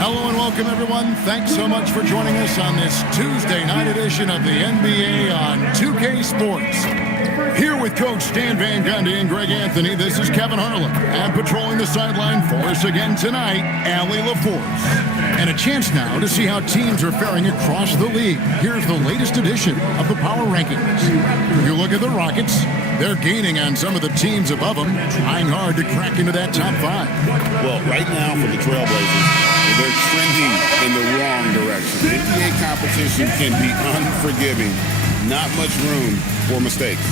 Hello and welcome, everyone. Thanks so much for joining us on this Tuesday night edition of the NBA on 2K Sports. Here with Coach Stan Van Gundy and Greg Anthony, this is Kevin Harlan. And patrolling the sideline for us again tonight, Allie LaForce. And a chance now to see how teams are faring across the league. Here's the latest edition of the Power Rankings. You look at the Rockets, they're gaining on some of the teams above them, trying hard to crack into that top five. Well, right now for the Trailblazers, they're trending in the wrong direction. NBA competition can be unforgiving. Not much room for mistakes.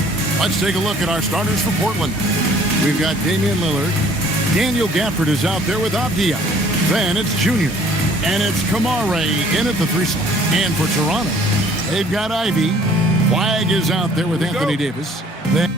Let's take a look at our starters for Portland. We've got Damian Lillard. Daniel Gafford is out there with Avdia. Then it's Junior. And it's Kamare in at the 3 slot. And for Toronto, they've got Ivy. Flag is out there with Anthony Davis. Then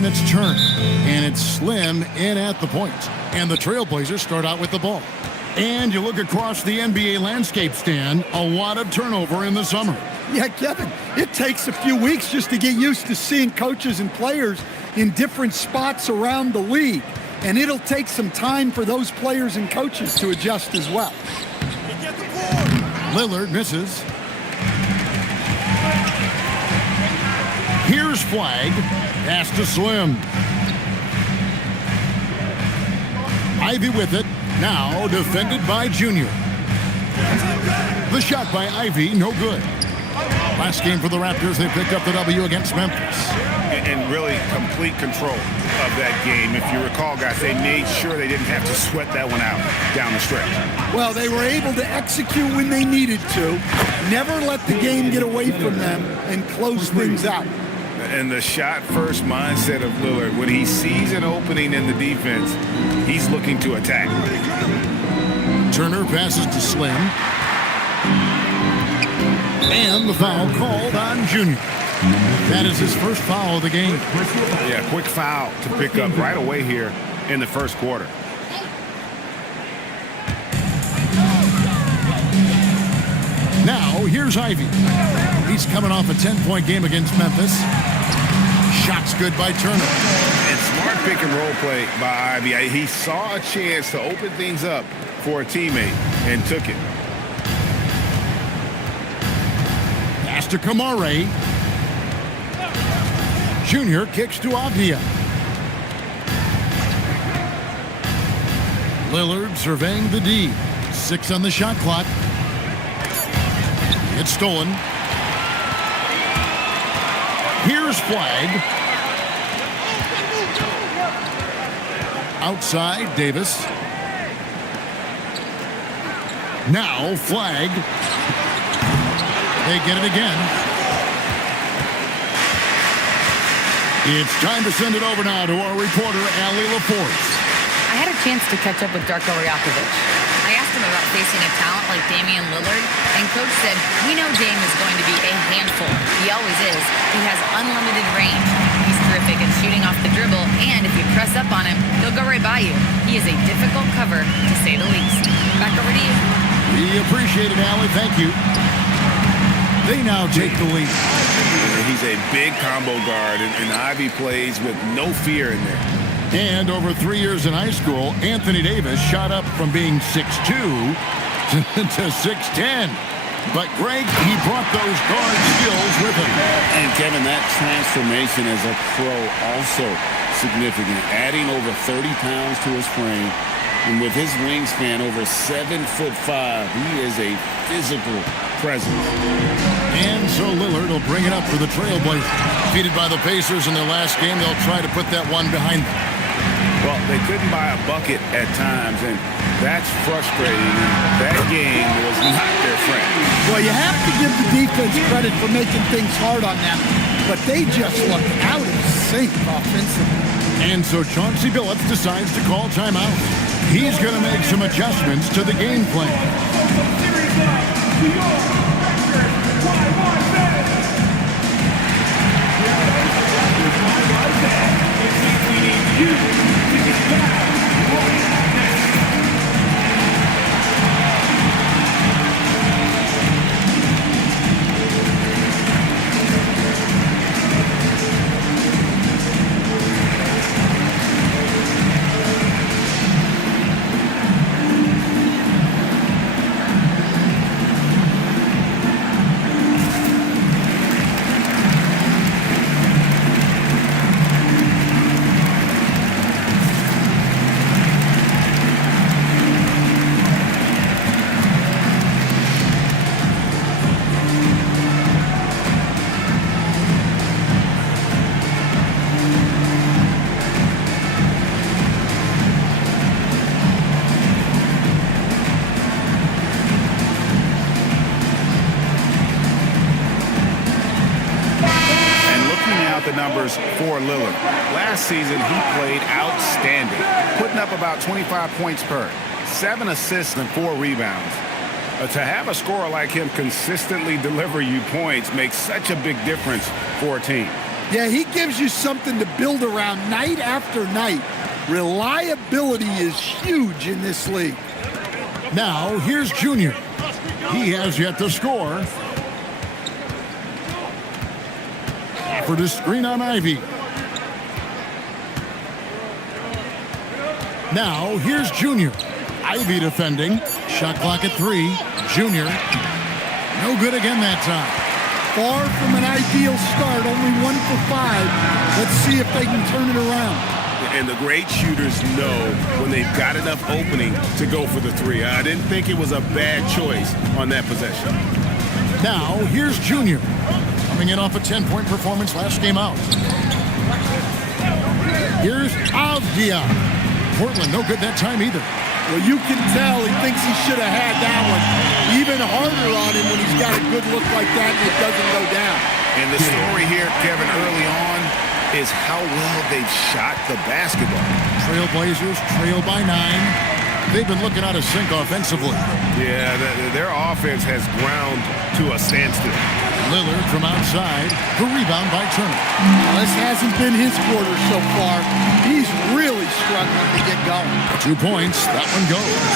and it's Turner, and it's Slim in at the point. And the Trailblazers start out with the ball. And you look across the NBA landscape, Stan, a lot of turnover in the summer. Yeah, Kevin, it takes a few weeks just to get used to seeing coaches and players in different spots around the league. And it'll take some time for those players and coaches to adjust as well. Lillard misses. Here's Flag. Pass to Slim. Ivy with it. Now defended by Junior. The shot by Ivy, no good. Last game for the Raptors, they picked up the W against Memphis. And really complete control of that game. If you recall, guys, they made sure they didn't have to sweat that one out down the stretch. Well, they were able to execute when they needed to, never let the game get away from them, and close things out. And the shot-first mindset of Lillard, when he sees an opening in the defense, he's looking to attack. Turner passes to Slim. And the foul called on Junior. That is his first foul of the game. Yeah, quick foul to pick up right away here in the first quarter. Now, here's Ivy. He's coming off a 10-point game against Memphis. Shots good by Turner. And smart pick-and-roll play by Ivy. He saw a chance to open things up for a teammate and took it. Pass to Kamare. Junior kicks to Avdia. Lillard surveying the D. 6 on the shot clock. It's stolen. Here's Flag. Outside, Davis. Now, Flag. They get it again. It's time to send it over now to our reporter, Allie LaForce. I had a chance to catch up with Darko Rajakovic. I asked him about facing a talent like Damian Lillard, and Coach said, we know Dame is going to be a handful. He always is. He has unlimited range. He's terrific at shooting off the dribble, and if you press up on him, he'll go right by you. He is a difficult cover, to say the least. Back over to you. We appreciate it, Allie. Thank you. They now take the lead. He's a big combo guard, and Ivy plays with no fear in there. And over 3 years in high school, Anthony Davis shot up from being 6'2" to 6'10". But Greg, he brought those guard skills with him. And Kevin, that transformation as a pro also significant, adding over 30 pounds to his frame. And with his wingspan over 7'5", he is a physical presence. And so Lillard will bring it up for the Trailblazers. Defeated by the Pacers in their last game, they'll try to put that one behind them. Well, they couldn't buy a bucket at times, and that's frustrating. That game was not their friend. Well, you have to give the defense credit for making things hard on them, but they just look out of sync offensively. And so Chauncey Billups decides to call timeout. He's going to make some adjustments to the game plan. The numbers for Lillard. Last season, he played outstanding, putting up about 25 points per, 7 assists and 4 rebounds. To have a scorer like him consistently deliver you points makes such a big difference for a team. Yeah, he gives you something to build around night after night. Reliability is huge in this league. Now, here's Junior. He has yet to score. For the screen on Ivy. Now, here's Junior. Ivy defending. Shot clock at 3. Junior. No good again that time. Far from an ideal start, only 1 for 5. Let's see if they can turn it around. And the great shooters know when they've got enough opening to go for the 3. I didn't think it was a bad choice on that possession. Now, here's Junior. Coming in off a 10-point performance last game out. Here's Avdia. Portland, no good that time either. Well, you can tell he thinks he should have had that one. Even harder on him when he's got a good look like that and it doesn't go down. And the story here, Kevin, early on is how well they've shot the basketball. Trailblazers trail by 9. They've been looking out of sync offensively. Yeah, their offense has ground to a standstill. Lillard from outside. The rebound by Turner. Well, this hasn't been his quarter so far. He's really struggling to get going. 2 points. That one goes.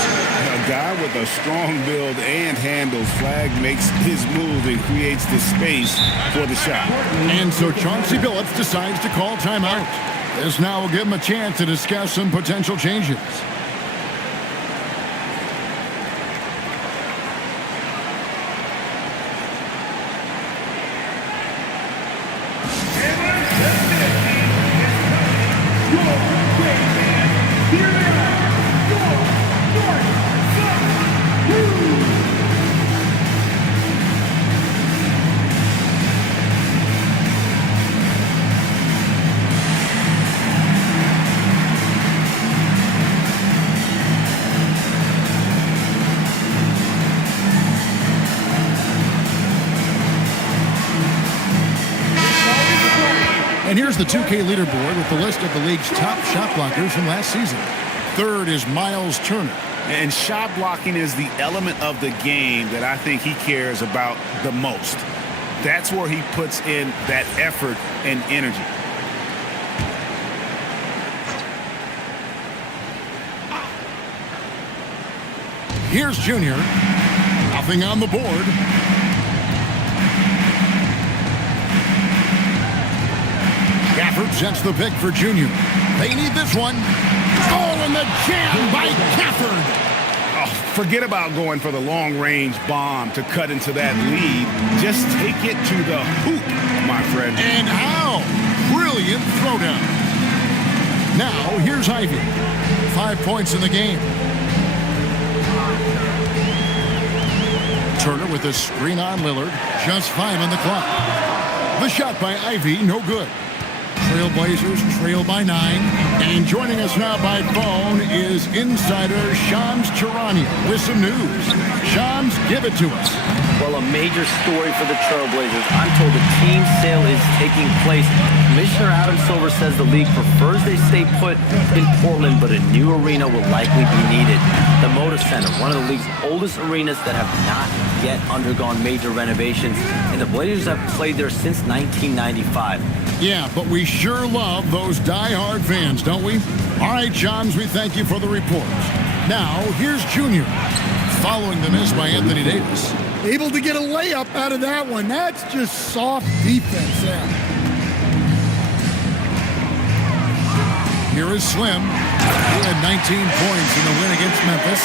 A guy with a strong build and handles. Flag makes his move and creates the space for the shot. And so Chauncey Billups decides to call timeout. This now will give him a chance to discuss some potential changes. And here's the 2K leaderboard with the list of the league's top shot blockers from last season. Third is Miles Turner. And shot blocking is the element of the game that I think he cares about the most. That's where he puts in that effort and energy. Here's Junior. Nothing on the board. Gafford sets the pick for Junior. They need this one. Oh, and the jam by Gafford. Oh, forget about going for the long-range bomb to cut into that lead. Just take it to the hoop, my friend. And how? Brilliant throwdown. Now, here's Ivy. 5 points in the game. Turner with a screen on Lillard. Just 5 on the clock. The shot by Ivy, no good. Trailblazers trail by 9. And joining us now by phone is insider Shams Charania with some news. Shams, give it to us. Well, a major story for the Trailblazers. I'm told the team sale is taking place. Commissioner Adam Silver says the league prefers they stay put in Portland, but a new arena will likely be needed. The Moda Center, one of the league's oldest arenas that have not yet undergone major renovations, and the Blazers have played there since 1995. Yeah, but we sure love those die-hard fans, don't we? All right, Shams, we thank you for the report. Now, here's Junior. Following the miss by Anthony Davis. Able to get a layup out of that one. That's just soft defense there. Here is Slim. He had 19 points in the win against Memphis.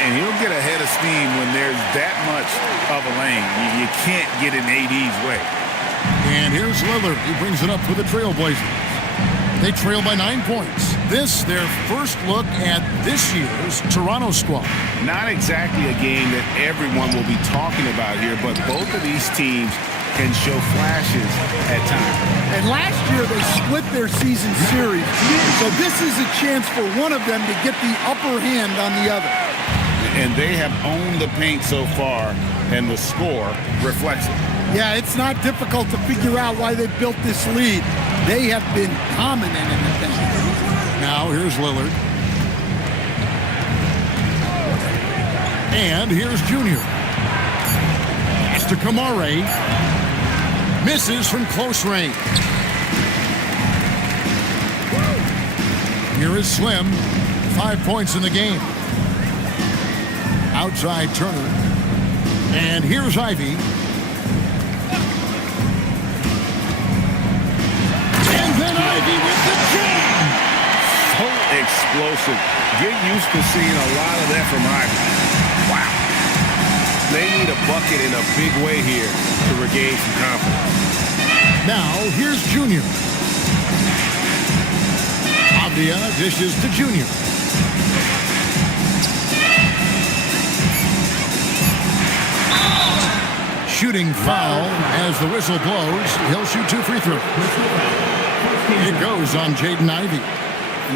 And he'll get ahead of steam when there's that much of a lane. You can't get in AD's way. And here's Lillard. He brings it up for the Trailblazers. They trail by 9 points. This, their first look at this year's Toronto squad. Not exactly a game that everyone will be talking about here, but both of these teams can show flashes at times. And last year they split their season series. So this is a chance for one of them to get the upper hand on the other. And they have owned the paint so far, and the score reflects it. Yeah, it's not difficult to figure out why they built this lead. They have been dominant in the paint. Now here's Lillard. And here's Junior. Pass to Kamare. Misses from close range. Here is Slim. 5 points in the game. Outside Turner. And here's Ivy. And then Ivy with the jam. So explosive. Get used to seeing a lot of that from Ivy. Wow. They need a bucket in a big way here to regain some confidence. Now, here's Junior. Avdia dishes to Junior. Shooting foul as the whistle blows. He'll shoot 2 free throws. It goes on Jaden Ivey.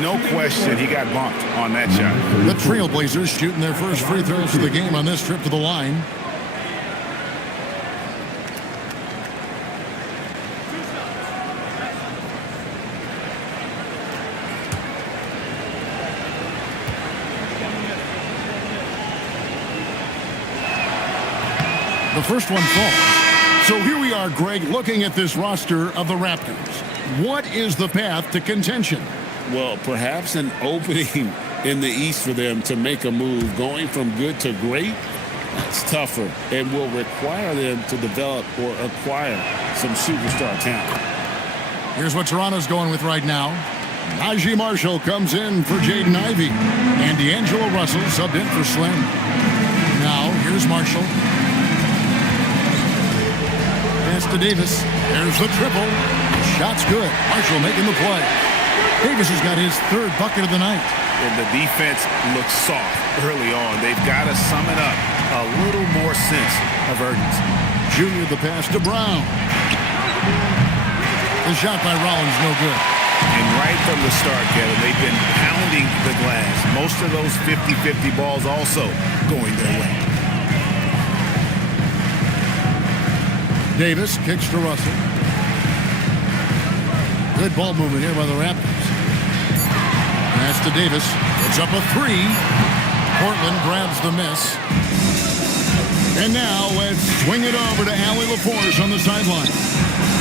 No question, he got bumped on that shot. The Trailblazers shooting their first free throws of the game on this trip to the line. The first one falls. So here we are, Greg, looking at this roster of the Raptors. What is the path to contention? Well, perhaps an opening in the East for them to make a move. Going from good to great, that's tougher and will require them to develop or acquire some superstar talent. Here's what Toronto's going with right now. Najee Marshall comes in for Jaden Ivey. And D'Angelo Russell subbed in for Slim. Now, here's Marshall. Pass to Davis. There's the triple. Shot's good. Marshall making the play. Davis has got his 3rd bucket of the night. And the defense looks soft early on. They've got to sum it up. A little more sense of urgency. Junior the pass to Brown. The shot by Rollins, no good. And right from the start, Kevin, they've been pounding the glass. Most of those 50-50 balls also going their way. Davis kicks to Russell. Good ball movement here by the Raptors. Pass to Davis. It's up a 3. Portland grabs the miss. And now let's swing it over to Allie LaForce on the sideline.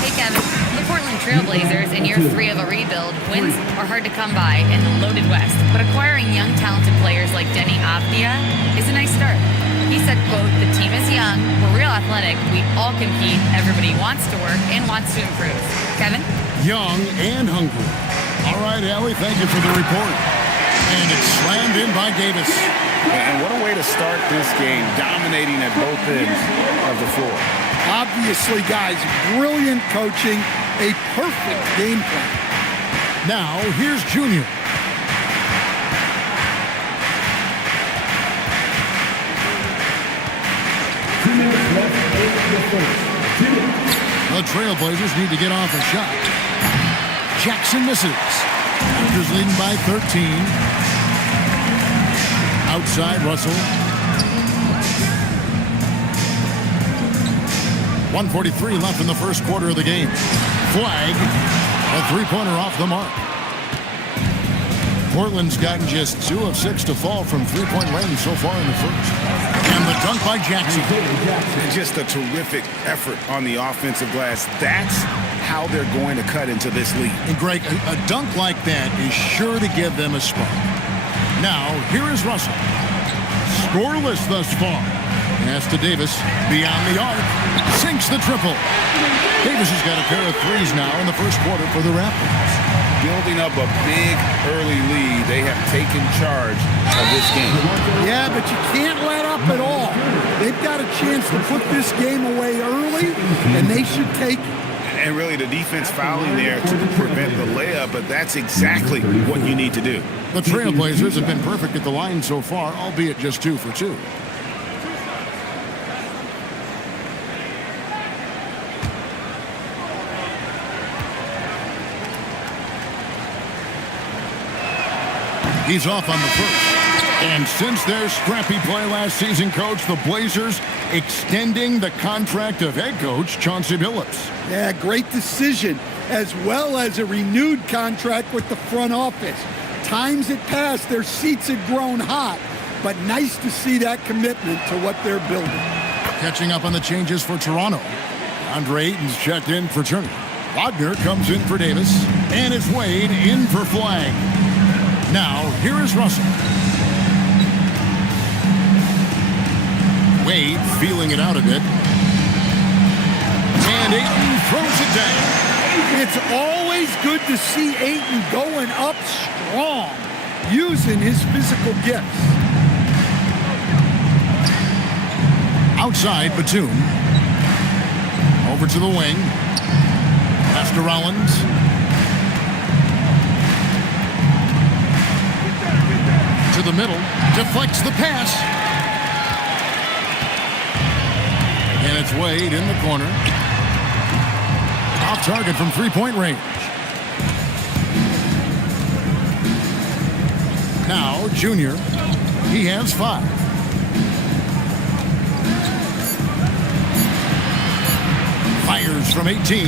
Hey, Kevin. The Portland Trailblazers in year 3 of a rebuild. Wins are hard to come by in the loaded West. But acquiring young, talented players like Denny Avdia is a nice start. He said, quote, "The team is young, we're real athletic, we all compete, everybody wants to work and wants to improve." Kevin? Young and hungry. All right, Allie, thank you for the report. And it's slammed in by Davis. And what a way to start this game, dominating at both ends of the floor. Obviously, guys, brilliant coaching, a perfect game plan. Now, here's Junior. The Trailblazers need to get off a shot. Jackson misses. Raptors leading by 13. Outside, Russell. 1:43 left in the first quarter of the game. Flag. A three-pointer off the mark. Portland's gotten just 2 of 6 to fall from three-point range so far in the first. And the dunk by Jackson. Just a terrific effort on the offensive glass. That's how they're going to cut into this lead. And Greg, a dunk like that is sure to give them a spark. Now, here is Russell. Scoreless thus far. Pass to Davis. Beyond the arc. Sinks the triple. Davis has got a pair of threes now in the first quarter for the Raptors. Building up a big early lead. They have taken charge of this game. Yeah, but you can't let up at all. They've got a chance to put this game away early, and they should take it. And really the defense fouling there to prevent the layup, but that's exactly what you need to do. The Trailblazers have been perfect at the line so far, albeit just 2 for 2. He's off on the first. And since their scrappy play last season, Coach, the Blazers extending the contract of head coach Chauncey Billups. Yeah, great decision, as well as a renewed contract with the front office. Times had passed, their seats had grown hot, but nice to see that commitment to what they're building. Catching up on the changes for Toronto. Andre Ayton's checked in for Turner. Wagner comes in for Davis. And it's Wade in for Flag. Now, here is Russell. Wade feeling it out a bit. And Ayton throws it down. It's always good to see Ayton going up strong, using his physical gifts. Outside, Batum. Over to the wing. Pass to Rollins. To the middle. Deflects the pass. And it's Wade in the corner. Off target from three-point range. Now, Junior. He has 5. Fires from 18.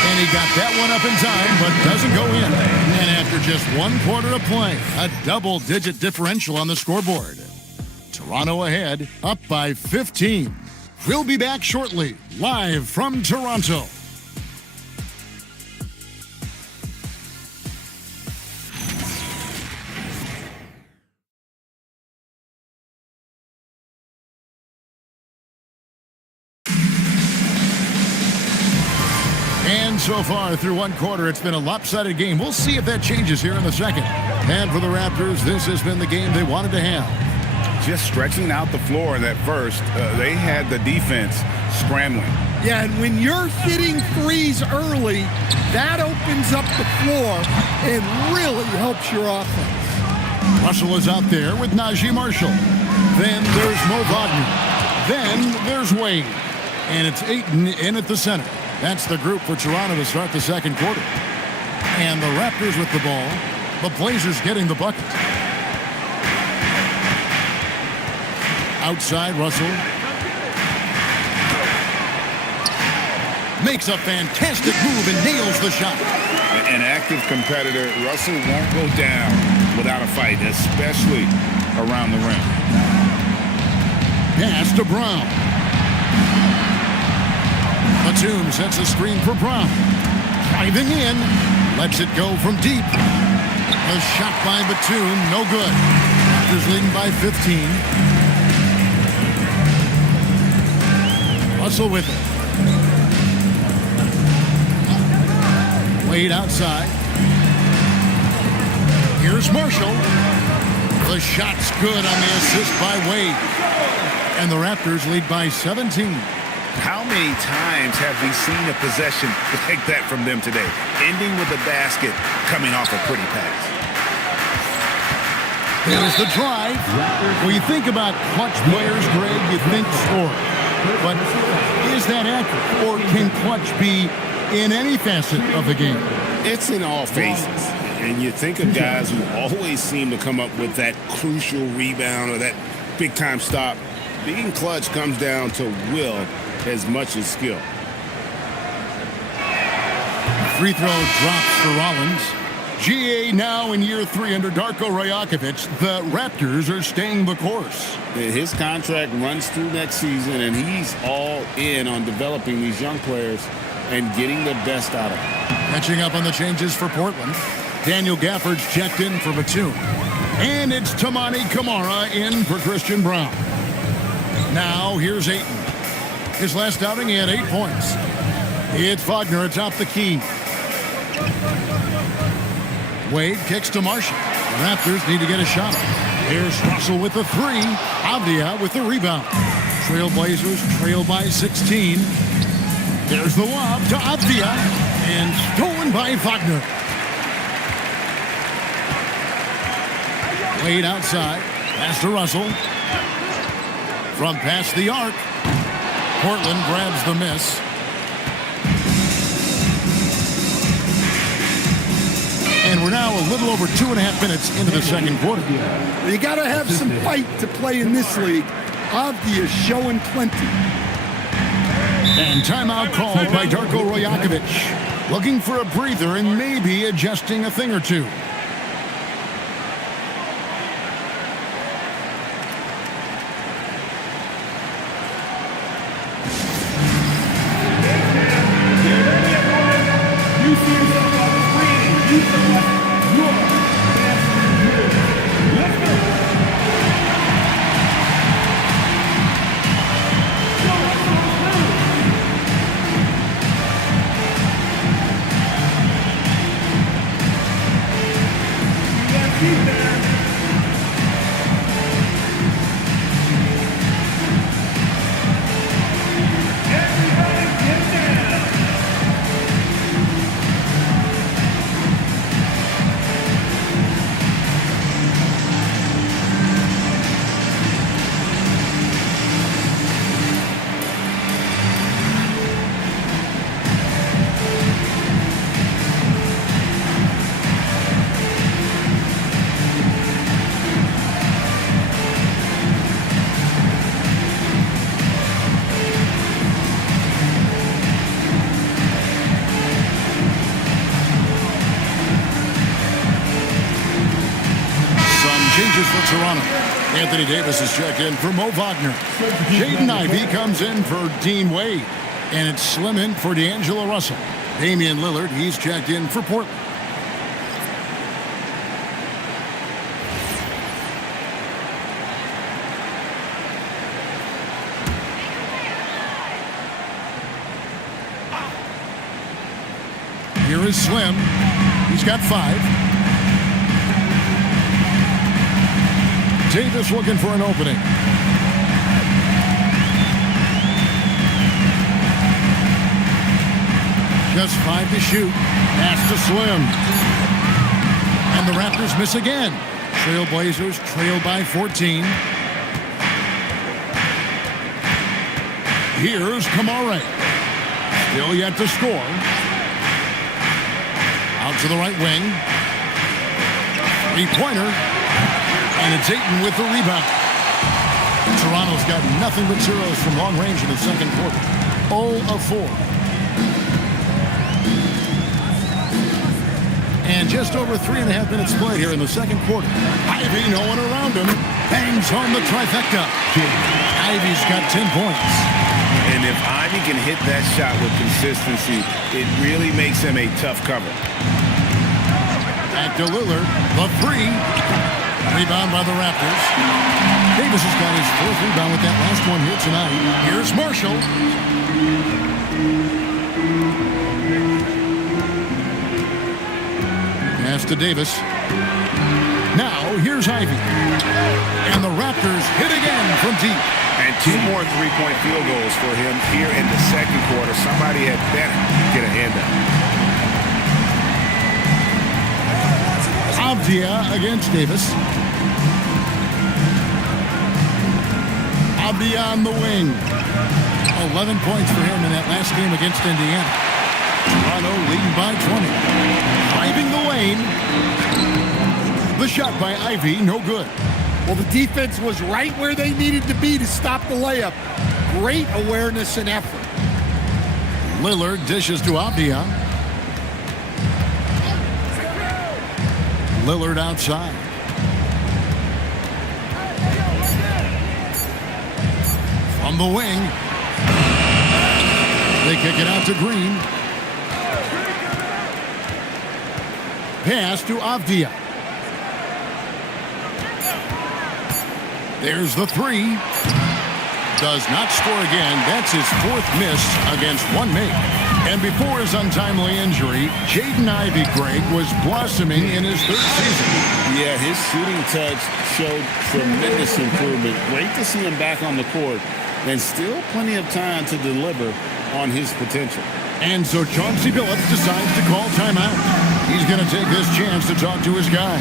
And he got that one up in time, but doesn't go in. And after just 1 quarter of play, a double-digit differential on the scoreboard. Toronto ahead, up by 15. We'll be back shortly, live from Toronto. And so far, through 1 quarter, it's been a lopsided game. We'll see if that changes here in the second. And for the Raptors, this has been the game they wanted to have. Just stretching out the floor in that first, they had the defense scrambling. Yeah, and when you're hitting threes early, that opens up the floor and really helps your offense. Russell is out there with Najee Marshall. Then there's Mo Wagner. Then there's Wade. And it's Ayton in at the center. That's the group for Toronto to start the second quarter. And the Raptors with the ball. The Blazers getting the bucket. Outside, Russell. Makes a fantastic move and nails the shot. An active competitor, Russell won't go down without a fight, especially around the rim. Pass to Brown. Batum sets a screen for Brown. Driving in. Lets it go from deep. A shot by Batum, no good. Raptors leading by 15. Russell with it. Wade outside. Here's Marshall. The shot's good on the assist by Wade. And the Raptors lead by 17. How many times have we seen a possession like that from them today? Ending with a basket, coming off a pretty pass. There's the drive. When you think about clutch players, Greg, you think score. But is that accurate? Or can clutch be in any facet of the game? It's in all phases. And you think of guys who always seem to come up with that crucial rebound or that big-time stop. Being clutch comes down to will as much as skill. Free throw drops for Rollins. GA now in year 3 under Darko Rajakovic. The Raptors are staying the course. His contract runs through next season, and he's all in on developing these young players and getting the best out of them. Catching up on the changes for Portland. Daniel Gafford's checked in for Batum. And it's Tamani Kamara in for Christian Brown. Now here's Ayton. His last outing, he had 8 points. It's Wagner atop the key. Wade kicks to Marshall. The Raptors need to get a shot up. Here's Russell with the 3. Avdia with the rebound. Trailblazers trail by 16. There's the lob to Avdia. And stolen by Wagner. Wade outside. Pass to Russell. From past the arc. Portland grabs the miss. And we're now a little over 2.5 minutes into the second quarter. You got to have some fight to play in this league. Avdia is showing plenty. And timeout called by Darko Rajakovic. Looking for a breather and maybe adjusting a thing or two. For Toronto. Anthony Davis is checked in for Mo Wagner. Jaden Ivey comes in for Dean Wade. And it's Slim in for D'Angelo Russell. Damian Lillard, he's checked in for Portland. Here is Slim. He's got 5. Davis looking for an opening. Just 5 to shoot. Pass to Slim. And the Raptors miss again. Trailblazers trail by 14. Here's Kamara. Still yet to score. Out to the right wing. 3-pointer. And it's Ayton with the rebound. Toronto's got nothing but zeros from long range in the second quarter. 0 of 4. And just over 3.5 minutes played here in the second quarter. Ivey, no one around him, bangs home the trifecta. Ivey's got 10 points. And if Ivey can hit that shot with consistency, it really makes him a tough cover. Back to Lillard, the 3. Rebound by the Raptors. Davis has got his 4th rebound with that last one here tonight. Here's Marshall. Pass to Davis. Now, here's Ivy. And the Raptors hit again from deep. And 2 more three-point field goals for him here in the second quarter. Somebody had better get a hand up. Avdia against Davis. Avdia on the wing. 11 points for him in that last game against Indiana. Toronto leading by 20. Driving the lane. The shot by Ivy, no good. Well, the defense was right where they needed to be to stop the layup. Great awareness and effort. Lillard dishes to Avdia. Lillard outside. From the wing. They kick it out to Green. Pass to Avdia. There's the 3. Does not score again. That's his 4th miss against one make. And before his untimely injury, Jaden Ivey, Greg, was blossoming in his 3rd season. Yeah, his shooting touch showed tremendous improvement. Great to see him back on the court, and still plenty of time to deliver on his potential. And so Chauncey Billups decides to call timeout. He's going to take this chance to talk to his guy.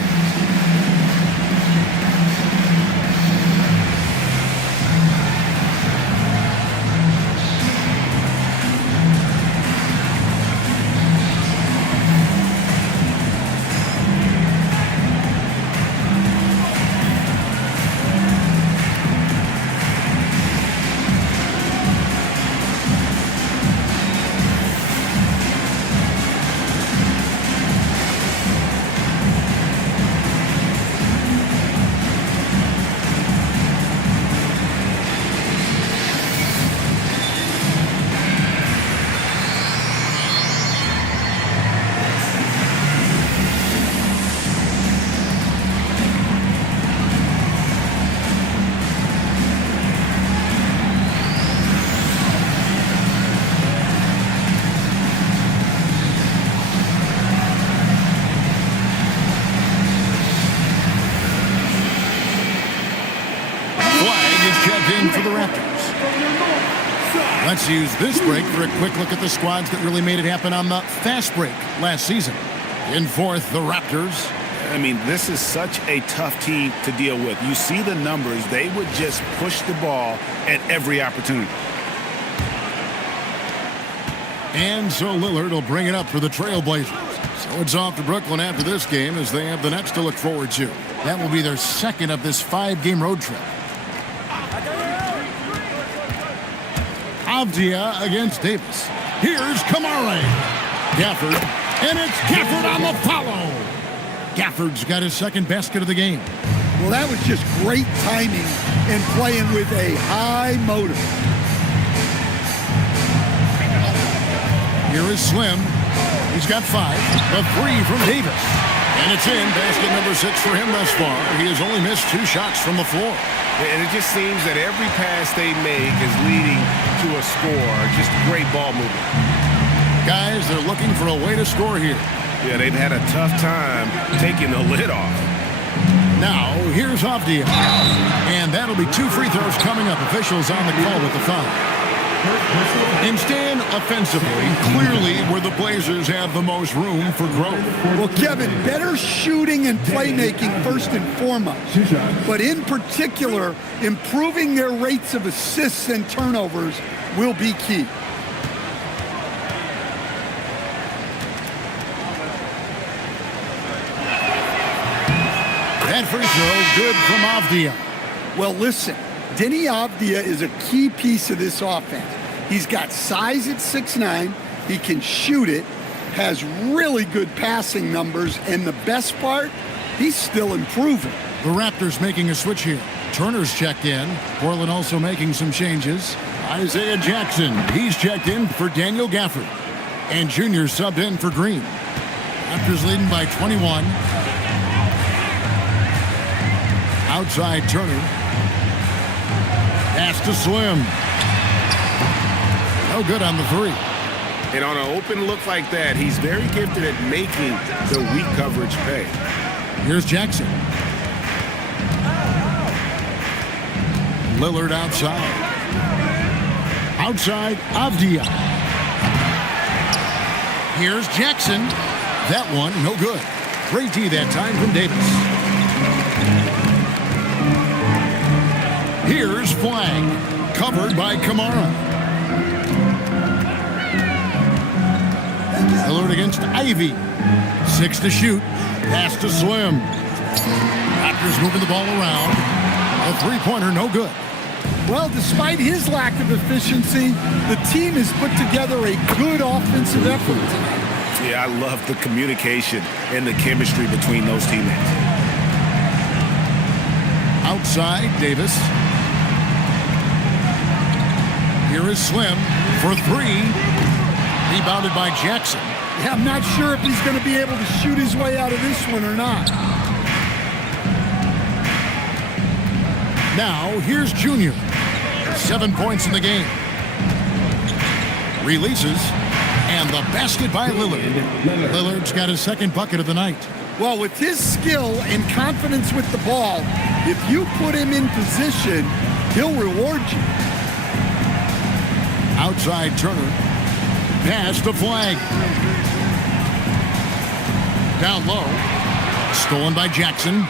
For the Raptors. Let's use this break for a quick look at the squads that really made it happen on the fast break last season. In 4th, the Raptors. I mean, this is such a tough team to deal with. You see the numbers. They would just push the ball at every opportunity. And so Lillard will bring it up for the Trailblazers. So it's off to Brooklyn after this game as they have the Nets to look forward to. That will be their 2nd of this 5-game road trip. Avdia against Davis. Here's Kamara. Gafford. And it's Gafford on the follow. Gafford's got his 2nd basket of the game. Well, that was just great timing and playing with a high motor. Here is Slim. He's got 5. A 3 from Davis. And it's in. Basket number 6 for him thus far. He has only missed 2 shots from the floor. And it just seems that every pass they make is leading to a score. Just great ball movement. Guys, they're looking for a way to score here. Yeah, they've had a tough time taking the lid off. Now, here's Avdia. And that'll be 2 free throws coming up. Officials on the call with the foul. Instead, offensively, clearly where the Blazers have the most room for growth. Well, Kevin, better shooting and playmaking first and foremost. But in particular, improving their rates of assists and turnovers will be key. That free throw, good from Avdia. Well, listen, Denny Avdia is a key piece of this offense. He's got size at 6'9". He can shoot it, has really good passing numbers, and the best part, he's still improving. The Raptors making a switch here. Turner's checked in. Portland also making some changes. Isaiah Jackson, he's checked in for Daniel Gafford. And Junior subbed in for Green. Raptors leading by 21. Outside Turner. Pass to Slim. No good on the three. And on an open look like that, he's very gifted at making the weak coverage pay. Here's Jackson. Lillard outside. Outside, Avdia. Here's Jackson. That one, no good. Great D that time from Davis. Here's Flag. Covered by Kamara. Lillard against Ivy. 6 to shoot. Pass to Slim. Raptors moving the ball around. A three-pointer, no good. Well, despite his lack of efficiency, the team has put together a good offensive effort tonight. Yeah, I love the communication and the chemistry between those teammates. Outside, Davis. Here is Slim for three. Rebounded by Jackson. Yeah, I'm not sure if he's going to be able to shoot his way out of this one or not. Now, here's Junior. 7 points in the game. Releases. And the basket by Lillard. Lillard's got his second bucket of the night. Well, with his skill and confidence with the ball, if you put him in position, he'll reward you. Outside Turner. Pass to Flag. Down low. Stolen by Jackson.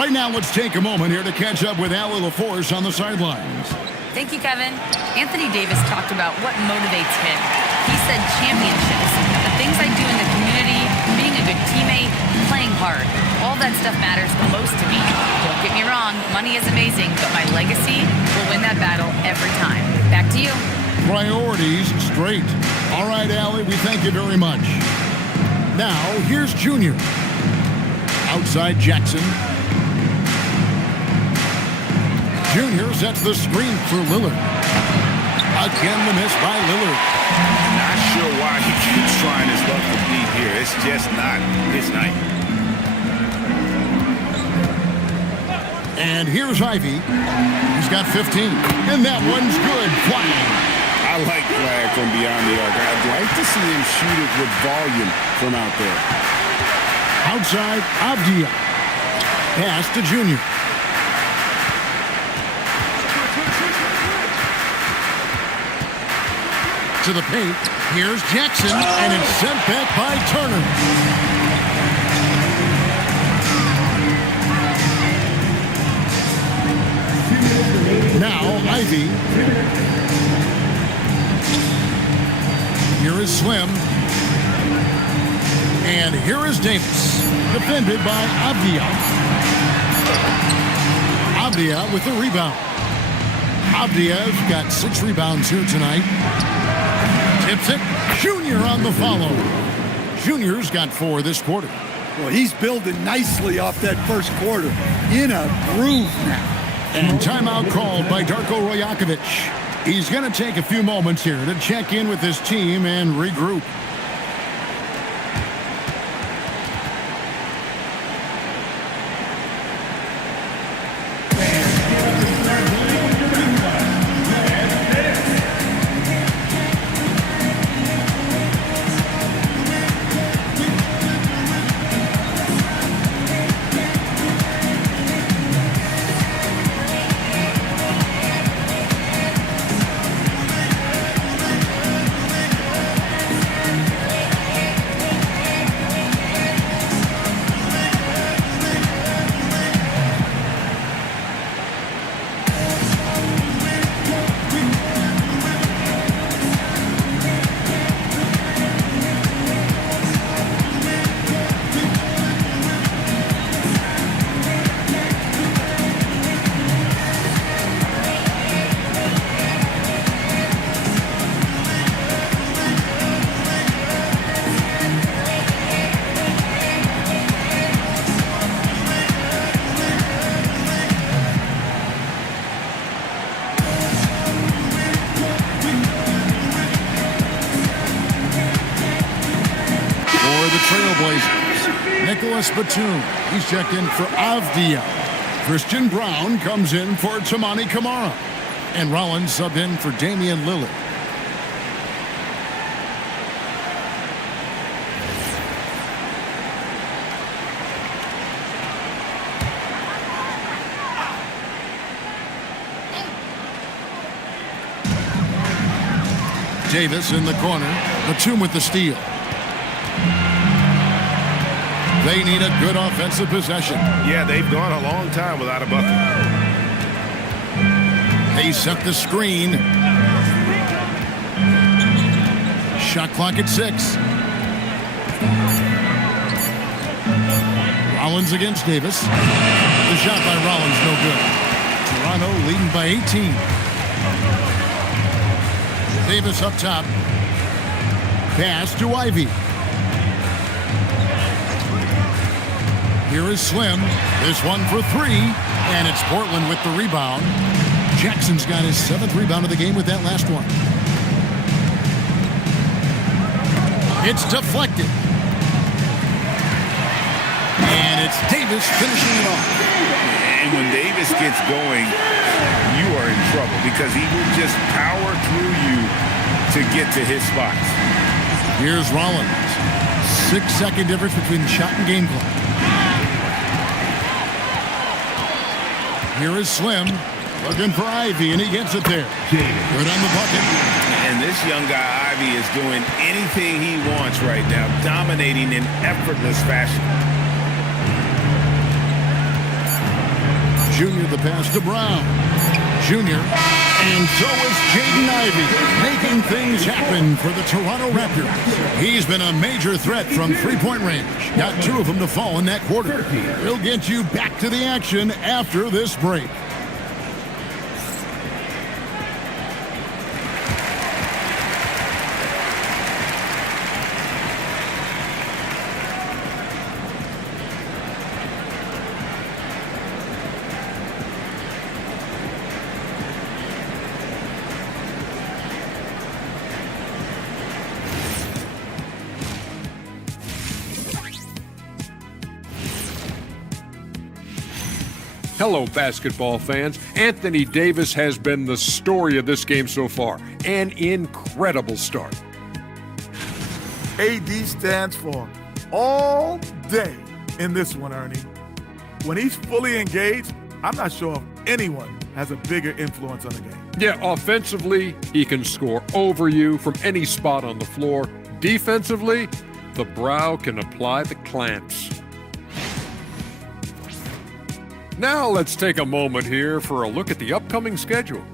Right now, let's take a moment here to catch up with Allie LaForce on the sidelines. Thank you, Kevin. Anthony Davis talked about what motivates him. He said championships, the things I do in the community, being a good teammate, playing hard. All that stuff matters the most to me. Don't get me wrong, money is amazing, but my legacy will win that battle every time. Back to you. Priorities straight. All right, Allie, we thank you very much. Now, here's Junior. Outside Jackson. Junior sets the screen for Lillard. Again, the miss by Lillard. Not sure why he keeps trying his luck to beat here. It's just not his night. And here's Ivy. He's got 15. And that one's good. Flying. I like Flag from beyond the arc. I'd like to see him shoot it with volume from out there. Outside, Avdia. Pass to Junior. To the paint. Here's Jackson, and it's sent back by Turner. Now, Ivy. Here is Slim. And here is Davis. Defended by Avdia. Avdia with the rebound. Avdia's got 6 rebounds here tonight. Tips it. Junior on the follow. Junior's got 4 this quarter. Well, he's building nicely off that first quarter. In a groove now. And timeout called by Darko Rajakovic. He's going to take a few moments here to check in with his team and regroup. Trailblazers. Nicholas Batum. He's checked in for Avdia. Christian Brown comes in for Tamani Kamara. And Rollins subbed in for Damian Lillard. Davis in the corner. Batum with the steal. They need a good offensive possession. Yeah, they've gone a long time without a bucket. They set the screen. Shot clock at 6. Rollins against Davis. The shot by Rollins, no good. Toronto leading by 18. Davis up top. Pass to Ivy. Here is Slim. This one for 3. And it's Portland with the rebound. Jackson's got his 7th rebound of the game with that last one. It's deflected. And it's Davis finishing it off. And when Davis gets going, you are in trouble because he will just power through you to get to his spots. Here's Rollins. 6-second difference between shot and game clock. Here is Slim. Looking for Ivy, and he gets it there. Good on the bucket. And this young guy, Ivy, is doing anything he wants right now, dominating in effortless fashion. Junior the pass to Brown. Junior. And so is Jaden Ivey, making things happen for the Toronto Raptors. He's been a major threat from three-point range. Got 2 of them to fall in that quarter. We'll get you back to the action after this break. Hello, basketball fans. Anthony Davis has been the story of this game so far. An incredible start. AD stands for all day in this one, Ernie. When he's fully engaged, I'm not sure if anyone has a bigger influence on the game. Yeah, offensively, he can score over you from any spot on the floor. Defensively, the brow can apply the clamps. Now let's take a moment here for a look at the upcoming schedule.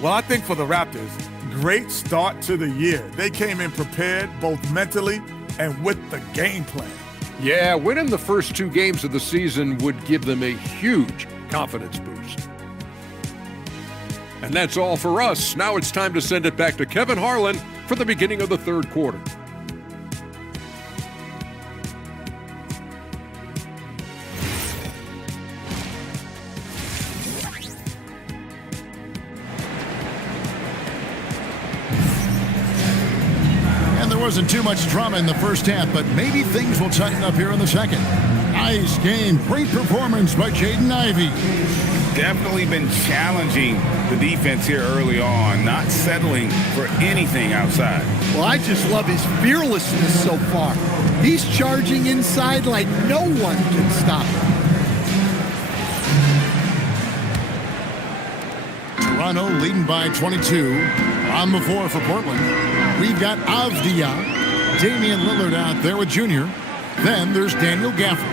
Well, I think for the Raptors, great start to the year. They came in prepared both mentally and with the game plan. Yeah, winning the first 2 games of the season would give them a huge confidence boost. And that's all for us. Now it's time to send it back to Kevin Harlan for the beginning of the 3rd quarter. Wasn't too much drama in the first half, but maybe things will tighten up here in the second. Nice game. Great performance by Jaden Ivey. Definitely been challenging the defense here early on, not settling for anything outside. Well, I just love his fearlessness so far. He's charging inside like no one can stop him. Toronto leading by 22. On the floor for Portland, we've got Avdia, Damian Lillard out there with Junior. Then there's Daniel Gafford.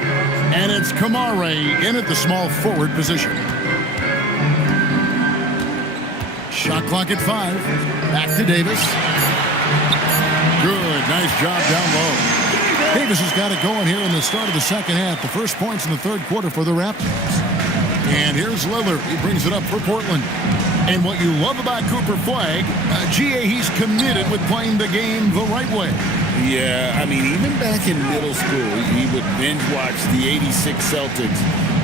And it's Kamare in at the small forward position. Shot clock at 5. Back to Davis. Good. Nice job down low. Davis has got it going here in the start of the second half. The first points in the 3rd quarter for the Raptors. And here's Lillard. He brings it up for Portland. And what you love about Cooper Flag, he's committed with playing the game the right way. Yeah, I mean, even back in middle school, he would binge watch the '86 Celtics,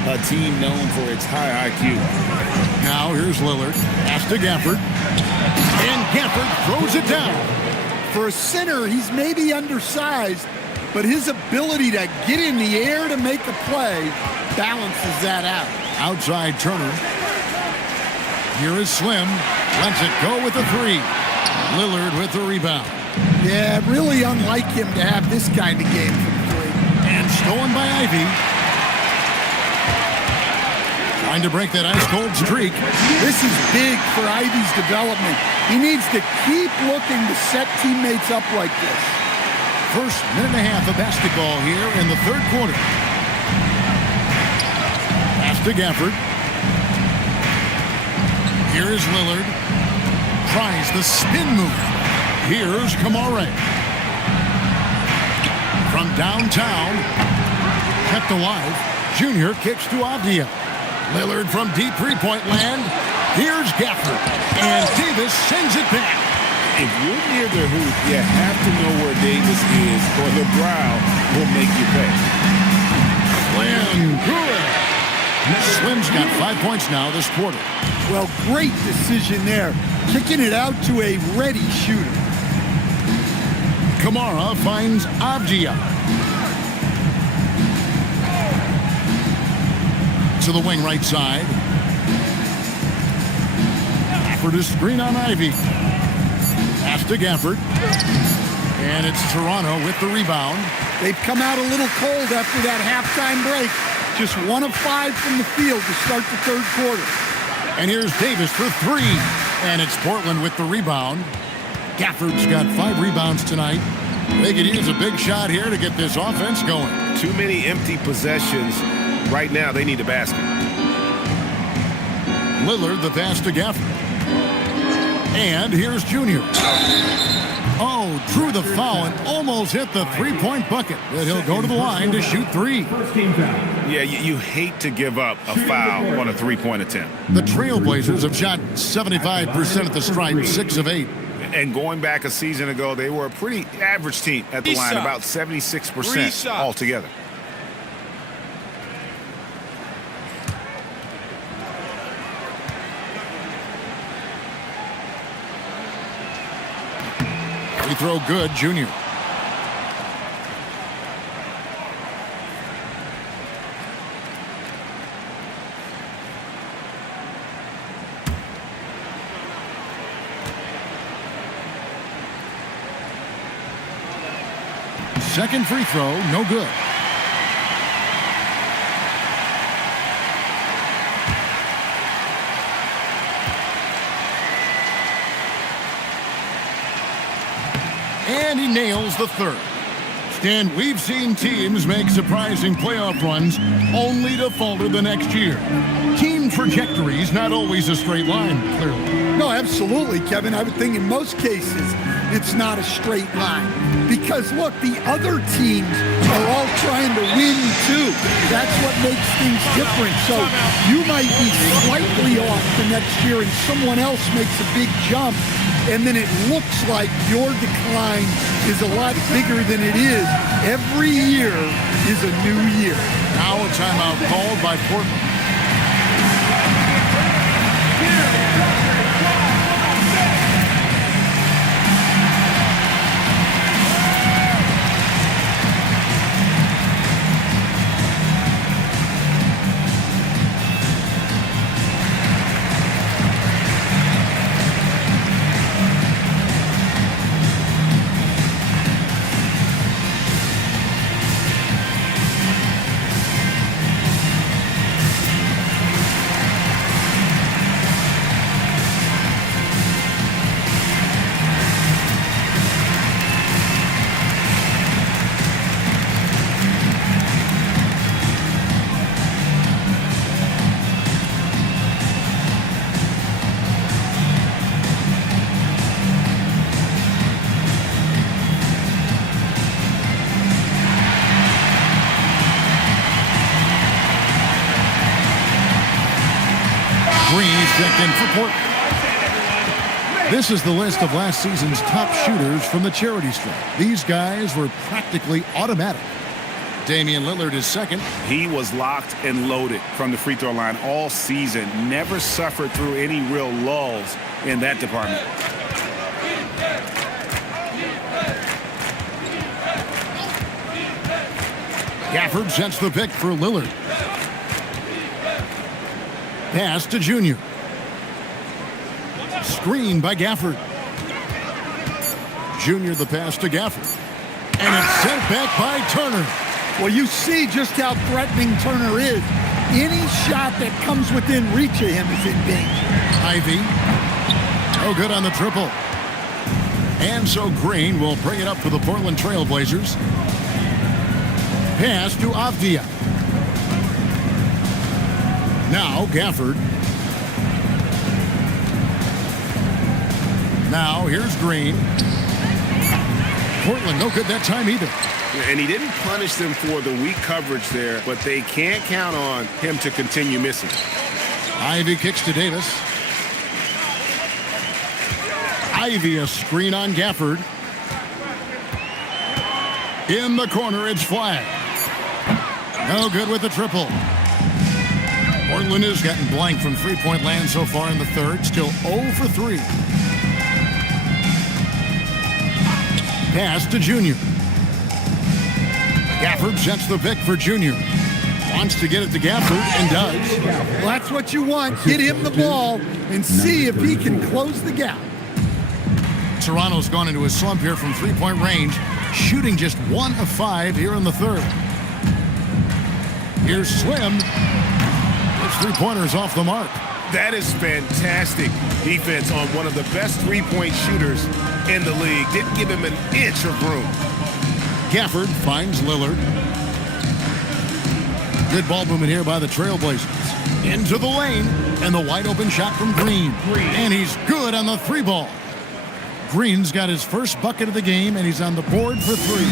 a team known for its high IQ. Now here's Lillard. Pass to Gafford. And Gafford throws it down. For a center, he's maybe undersized, but his ability to get in the air to make a play balances that out. Outside Turner. Here is Slim. Lets it go with the three. Lillard with the rebound. Yeah, really unlike him to have this kind of game from three. And stolen by Ivy. Trying to break that ice-cold streak. This is big for Ivy's development. He needs to keep looking to set teammates up like this. First minute and a half of basketball here in the third quarter. Pass to Gafford. Here is Lillard. Tries the spin move. Here's Kamare. From downtown. Kept alive. Junior kicks to Avdia. Lillard from deep three-point land. Here's Gafford. And Davis sends it back. If you're near the hoop, you have to know where Davis is, or the growl will make you pay. Slim, good. Slim's got 5 points now this quarter. Well, great decision there. Kicking it out to a ready shooter. Kamara finds Avdia. To the wing right side. Gafford is screen on Ivy. Pass to Gafford. And it's Toronto with the rebound. They've come out a little cold after that halftime break. Just 1 of 5 from the field to start the third quarter. And here's Davis for three. And it's Portland with the rebound. Gafford's got 5 rebounds tonight. They could use a big shot here to get this offense going. Too many empty possessions. Right now, they need a basket. Lillard, the pass to Gafford. And here's Junior. Oh, drew the foul and almost hit the three-point bucket. But he'll go to the line to shoot three. Yeah, you hate to give up a foul on a three-point attempt. The Trailblazers have shot 75% at the stripe, 6 of 8. And going back a season ago, they were a pretty average team at the line, about 76% altogether. Free throw good, Junior. Second free throw, no good. And he nails the third. Stan, we've seen teams make surprising playoff runs only to falter the next year. Team trajectory's not always a straight line, clearly. No, absolutely, Kevin. I would think in most cases it's not a straight line. Because, look, the other teams are all trying to win, too. That's what makes things different. So you might be slightly off the next year and someone else makes a big jump, and then it looks like your decline is a lot bigger than it is. Every year is a new year. Now a timeout called by Portland. Checked in for Portland. This is the list of last season's top shooters from the charity stripe. These guys were practically automatic. Damian Lillard is second. He was locked and loaded from the free throw line all season. Never suffered through any real lulls in that department. Gafford sets the pick for Lillard. Pass to Junior. Screen by Gafford. Junior the pass to Gafford. And it's sent back by Turner. Well, you see just how threatening Turner is. Any shot that comes within reach of him is in danger. Ivy. No good on the triple. And so Green will bring it up for the Portland Trailblazers. Pass to Avdia. Now Gafford. Now here's Green. Portland no good that time either. And he didn't punish them for the weak coverage there, but they can't count on him to continue missing. Ivy kicks to Davis. Ivy a screen on Gafford. In the corner, it's flag. No good with the triple. Portland has gotten blank from three-point land so far in the third. Still 0 for 3. Pass to Junior. Gafford sets the pick for Junior. Wants to get it to Gafford and does. Well, that's what you want. Get him the ball and see if he can close the gap. Toronto's gone into a slump here from three-point range, shooting just 1 of 5 here in the third. Here's Slim. His three-pointer's off the mark. That is fantastic defense on one of the best three-point shooters in the league. Didn't give him an inch of room. Gafford finds Lillard. Good ball movement here by the Trailblazers. Into the lane, and the wide-open shot from Green. And he's good on the three ball. Green's got his first bucket of the game, and he's on the board for 3.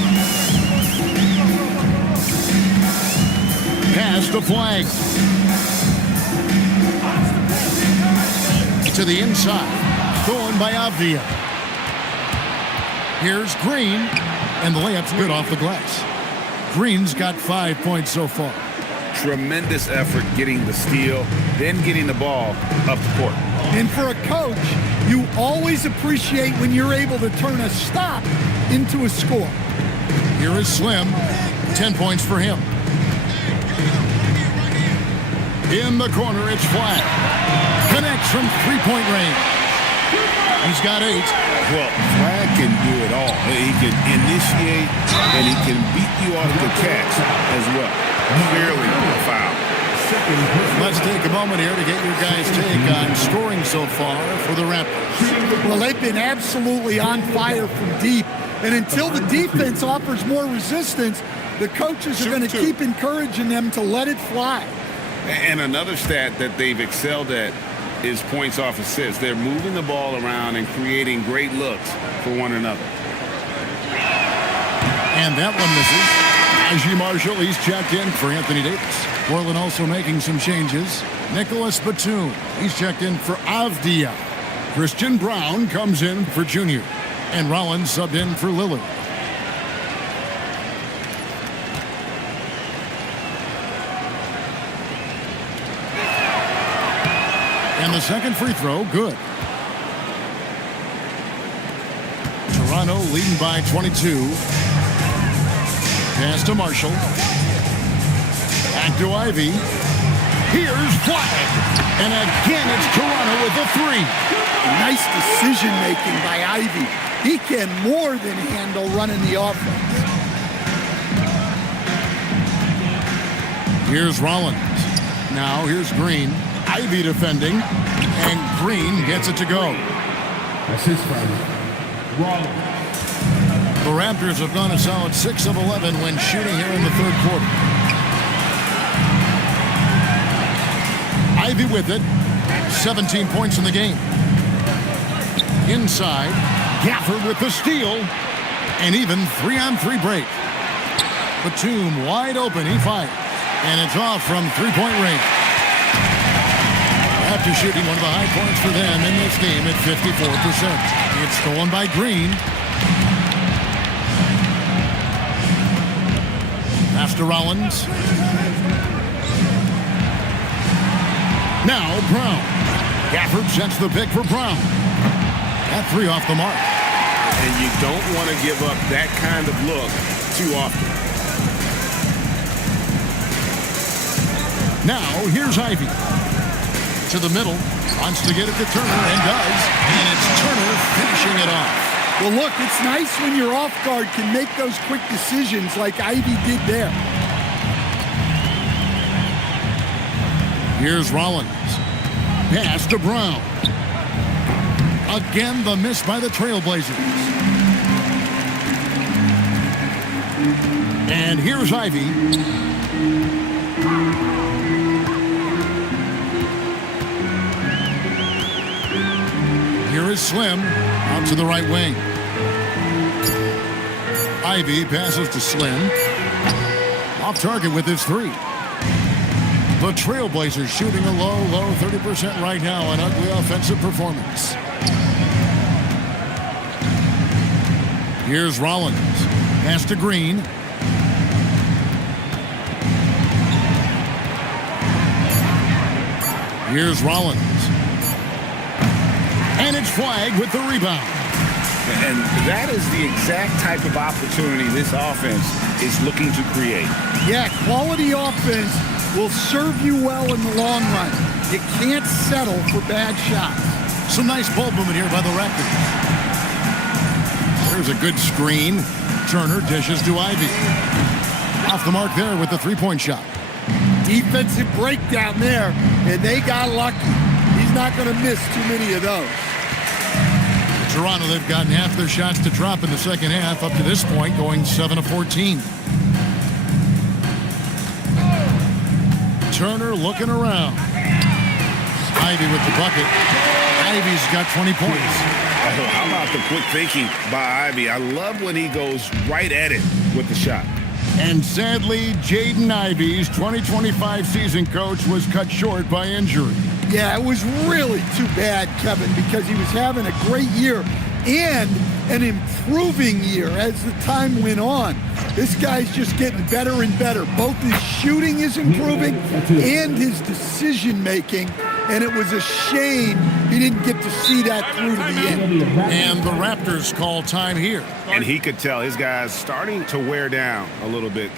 Pass to Flag. To the inside. Stolen by Avdia. Here's Green, and the layup's good off the glass. Green's got 5 points so far. Tremendous effort getting the steal, then getting the ball up the court. And for a coach, you always appreciate when you're able to turn a stop into a score. Here is Slim. 10 points for him. In the corner, it's Flag. Connects from three-point range. He's got 8. Well, Flag can do it all. He can initiate, and he can beat you off the catch as well. Clearly a foul. Let's take a moment here to get your guys' take on scoring so far for the Raptors. Well, they've been absolutely on fire from deep. And until the defense offers more resistance, the coaches are going to keep encouraging them to let it fly. And another stat that they've excelled at is points off assists. They're moving the ball around and creating great looks for one another. And that one misses. Najee Marshall, he's checked in for Anthony Davis. Portland also making some changes. Nicholas Batum, he's checked in for Avdia. Christian Brown comes in for Junior. And Rollins subbed in for Lillard. And the second free throw, good. Toronto leading by 22. Pass to Marshall. Back to Ivy. Here's Flag. And again, it's Toronto with a 3. Nice decision-making by Ivy. He can more than handle running the offense. Here's Rollins. Now here's Green. Ivy defending. And Green gets it to go. That's his foul. Rollins. The Raptors have gone a solid 6 of 11 when shooting here in the third quarter. Ivy with it. 17 points in the game. Inside. Gafford with the steal. And even 3-on-3 break. Batum wide open. He fires. And it's off from three-point range. After shooting one of the high points for them in this game at 54%. It's stolen by Green. Pass to Rollins. Now Brown. Gafford sets the pick for Brown. That 3 off the mark. And you don't want to give up that kind of look too often. Now here's Ivy. To the middle. Wants to get it to Turner, and does. And it's Turner finishing it off. Well, look, it's nice when your off guard can make those quick decisions like Ivy did there. Here's Rollins. Pass to Brown. Again, the miss by the Trailblazers. And here's Ivy. Here is Slim out to the right wing. Ivy passes to Slim. Off target with his three. The Trailblazers shooting a low 30% right now. An ugly offensive performance. Here's Rollins. Pass to Green. Here's Rollins. And it's flagged with the rebound. And that is the exact type of opportunity this offense is looking to create. Yeah, quality offense will serve you well in the long run. You can't settle for bad shots. Some nice ball movement here by the Raptors. There's a good screen. Turner dishes to Ivy. Off the mark there with the three-point shot. Defensive breakdown there, and they got lucky. He's not going to miss too many of those. Toronto, they've gotten half their shots to drop in the second half up to this point, going 7 of 14. Turner looking around. Ivy with the bucket. Ivy's got 20 points. Oh, how about the quick thinking by Ivy? I love when he goes right at it with the shot. And sadly, Jaden Ivey's 2025 season, coach, was cut short by injury. Yeah, it was really too bad, Kevin, because he was having a great year and an improving year as the time went on. This guy's just getting better and better. Both his shooting is improving and his decision-making, and it was a shame he didn't get to see that through to the end. And the Raptors call time here. And he could tell his guys starting to wear down a little bit.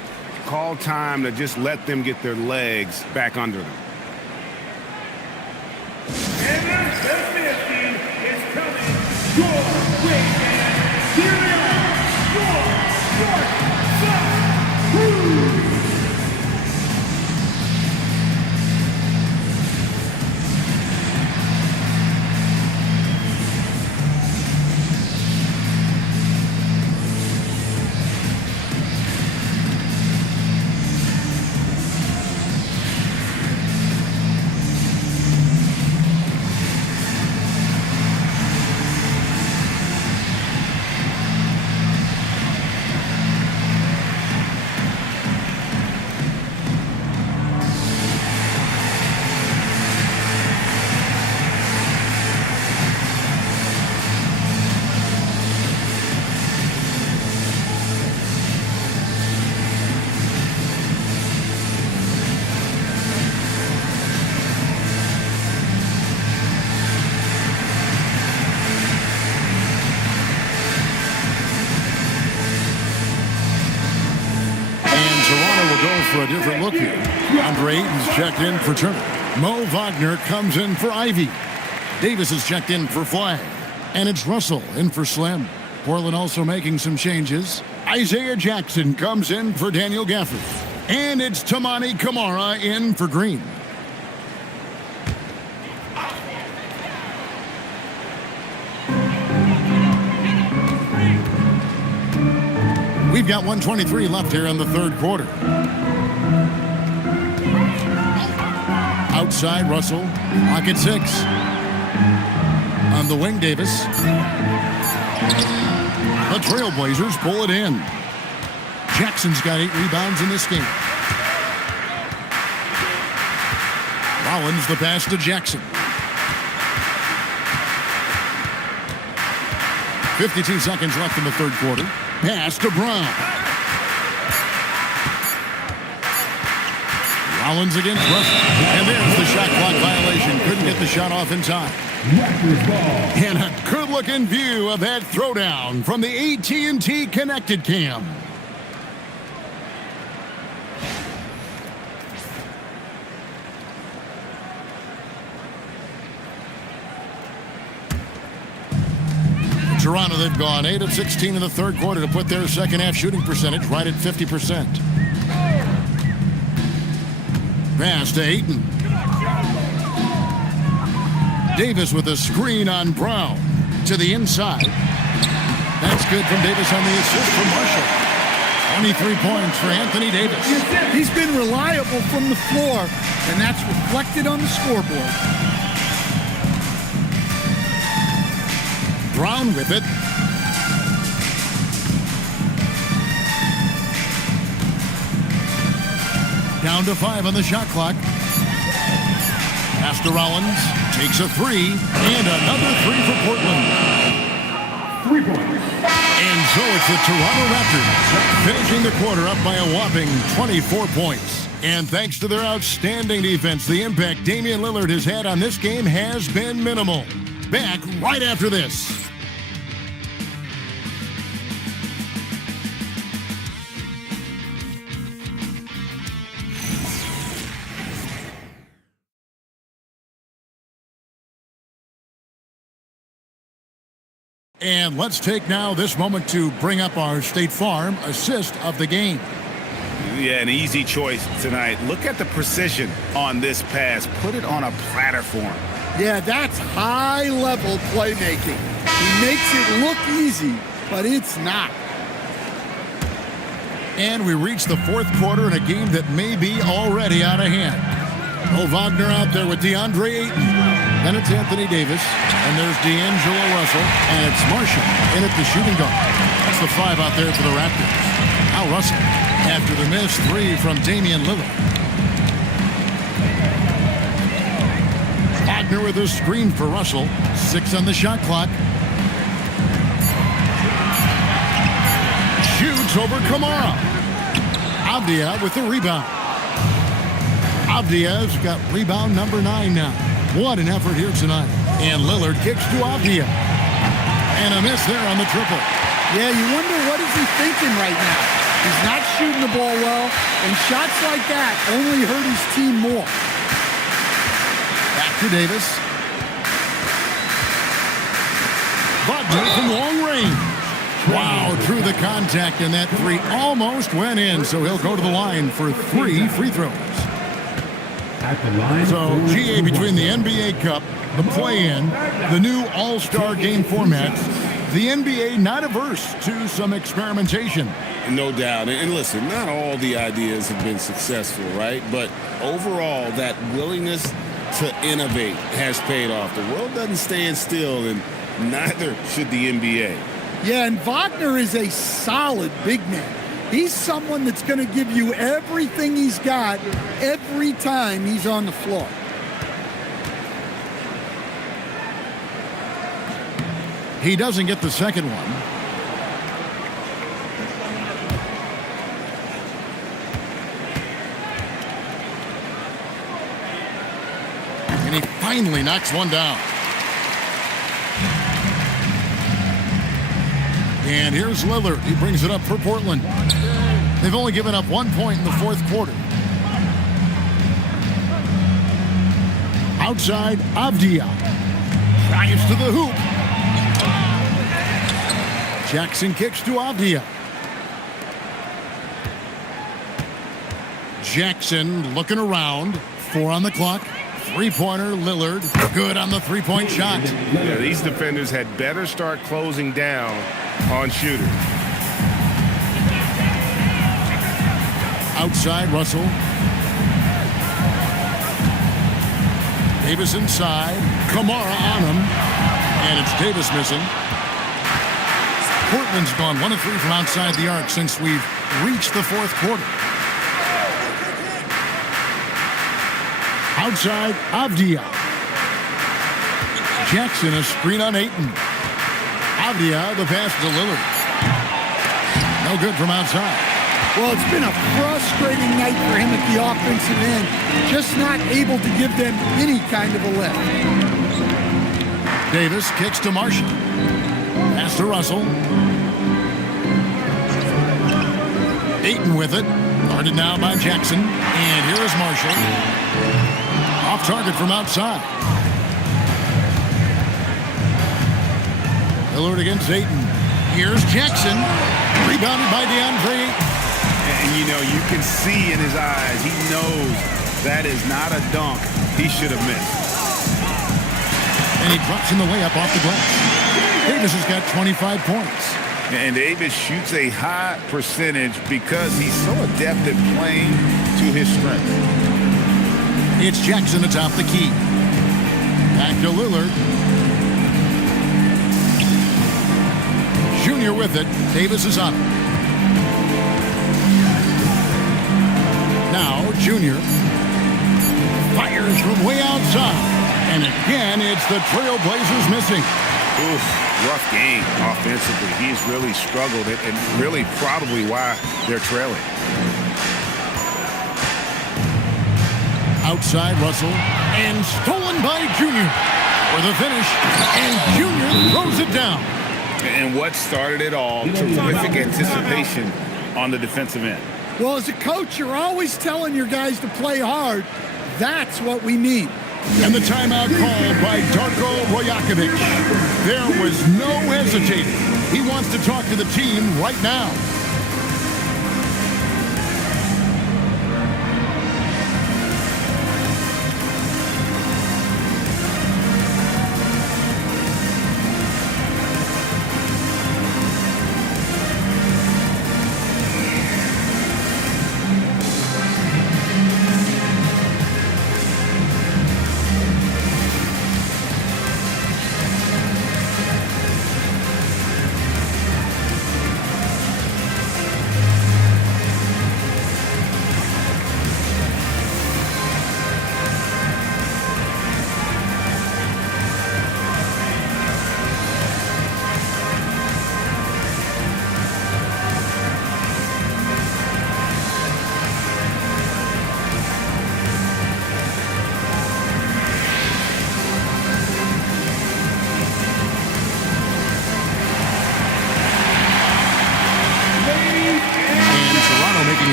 Call time to just let them get their legs back under them. And the 50 is coming your way. Here they are, your North-South For a different look here. Andre Ayton's checked in for Turner. Mo Wagner comes in for Ivy. Davis is checked in for Flag. And it's Russell in for Slim. Portland also making some changes. Isaiah Jackson comes in for Daniel Gafford. And it's Tamani Kamara in for Green. We've got 1:23 left here in the third quarter. Outside, Russell. Pocket 6. On the wing, Davis. The Trailblazers pull it in. Jackson's got 8 rebounds in this game. Rollins the pass to Jackson. 52 seconds left in the third quarter. Pass to Brown. Rollins against Russell. And there's the shot clock violation. Couldn't get the shot off in time. And a good-looking view of that throwdown from the AT&T Connected Cam. Toronto, they've gone 8 of 16 in the third quarter to put their second half shooting percentage right at 50%. Pass to Ayton. Davis with a screen on Brown to the inside. That's good from Davis on the assist from Marshall. 23 points for Anthony Davis. He's been reliable from the floor, and that's reflected on the scoreboard. Brown with it. Down to 5 on the shot clock. Pass to Rollins. Takes a 3. And another 3 for Portland. 3 points. And so it's the Toronto Raptors finishing the quarter up by a whopping 24 points. And thanks to their outstanding defense, the impact Damian Lillard has had on this game has been minimal. Back right after this. And let's take now this moment to bring up our State Farm assist of the game. Yeah, an easy choice tonight. Look at the precision on this pass. Put it on a platter for him. Yeah, that's high-level playmaking. He makes it look easy, but it's not. And we reach the fourth quarter in a game that may be already out of hand. Oh, Wagner out there with DeAndre Ayton. Then it's Anthony Davis, and there's D'Angelo Russell, and it's Marshall in at the shooting guard. That's the 5 out there for the Raptors. Now Russell, after the missed 3 from Damian Lillard. Wagner with a screen for Russell. 6 on the shot clock. Shoots over Kamara. Avdia with the rebound. Avdia's got rebound number 9 now. What an effort here tonight. And Lillard kicks to Avdia. And a miss there on the triple. Yeah, you wonder what is he thinking right now. He's not shooting the ball well, and shots like that only hurt his team more. Back to Davis. Wagner from long range. Wow, through the contact, and that 3 almost went in, so he'll go to the line for 3 free throws. So, GA, between the NBA Cup, the play-in, the new All-Star game formats, the NBA not averse to some experimentation. No doubt. And listen, not all the ideas have been successful, right? But overall, that willingness to innovate has paid off. The world doesn't stand still, and neither should the NBA. Yeah, and Wagner is a solid big man. He's someone that's going to give you everything he's got every time he's on the floor. He doesn't get the second one. And he finally knocks one down. And here's Lillard. He brings it up for Portland. They've only given up 1 point in the fourth quarter. Outside, Avdia. Drives to the hoop. Jackson kicks to Avdia. Jackson looking around. 4 on the clock. Three-pointer, Lillard. Good on the three-point shot. Yeah, these defenders had better start closing down on shooters. Outside, Russell. Davis inside. Kamara on him. And it's Davis missing. Portland's gone 1 of 3 from outside the arc since we've reached the fourth quarter. Outside, Avdia. Jackson, a screen on Ayton. Avdia, the pass to Lillard. No good from outside. Well, it's been a frustrating night for him at the offensive end. Just not able to give them any kind of a lift. Davis kicks to Marshall. Pass to Russell. Ayton with it. Guarded now by Jackson. And here is Marshall. Off target from outside. Lillard against Ayton. Here's Jackson. Rebounded by DeAndre Ayton. And, you can see in his eyes, he knows that is not a dunk he should have missed. And he drops in the layup off the glass. Davis has got 25 points. And Davis shoots a high percentage because he's so adept at playing to his strength. It's Jackson atop the key. Back to Lillard. Junior with it. Davis is up. Now Junior fires from way outside. And again, it's the Trailblazers missing. Oof, rough game offensively. He's really struggled and really probably why they're trailing. Outside Russell and stolen by Junior for the finish. And Junior throws it down. And what started it all, terrific anticipation on the defensive end. Well, as a coach, you're always telling your guys to play hard. That's what we need. And the timeout called by Darko Rajakovic. There was no hesitating. He wants to talk to the team right now.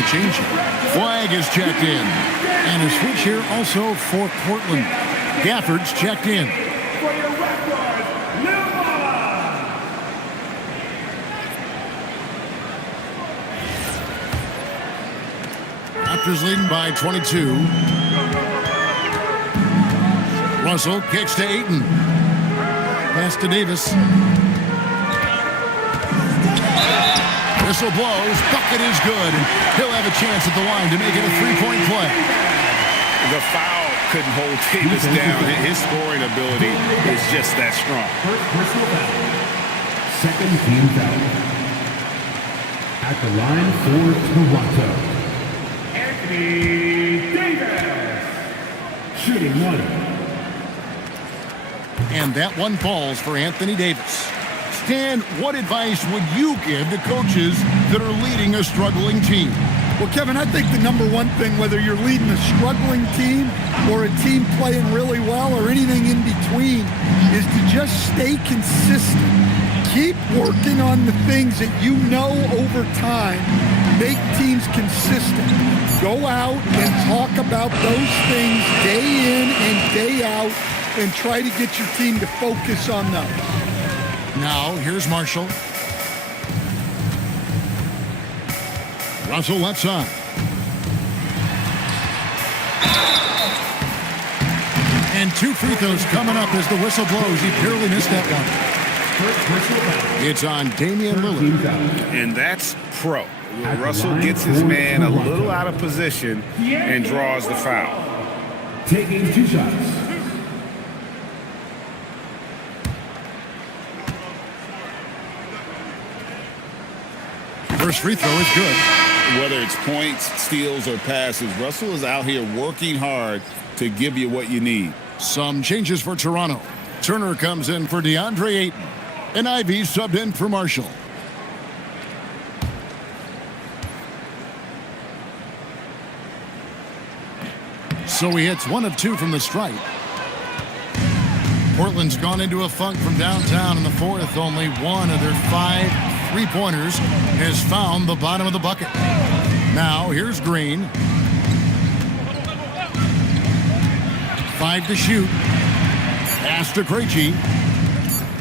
Change. Flag is checked in. And a switch here also for Portland. Gafford's checked in. For your Raptors, Raptors leading by 22. Russell kicks to Ayton. Pass to Davis. Whistle blows. Bucket is good. And he'll have a chance at the line to make it a three-point play. The foul couldn't hold Davis down. His scoring ability is just that strong. First personal foul. Second team foul. At the line for Toronto, Anthony Davis. Shooting one. And that one falls for Anthony Davis. Stan, what advice would you give to coaches that are leading a struggling team? Well, Kevin, I think the number one thing, whether you're leading a struggling team or a team playing really well or anything in between, is to just stay consistent. Keep working on the things that you know over time make teams consistent. Go out and talk about those things day in and day out and try to get your team to focus on those. Now, here's Marshall. Russell left side. And two free throws coming up as the whistle blows. He barely missed that one. It's on Damian Lillard. And that's pro. Russell gets his man a little out of position and draws the foul. Taking two shots. First free throw is good. Whether it's points, steals, or passes, Russell is out here working hard to give you what you need. Some changes for Toronto. Turner comes in for DeAndre Ayton. And Ivy subbed in for Marshall. So he hits 1 of 2 from the stripe. Portland's gone into a funk from downtown in the fourth. Only one of their 5 three-pointers has found the bottom of the bucket. Now here's Green. 5 to shoot. Pass to Krejci.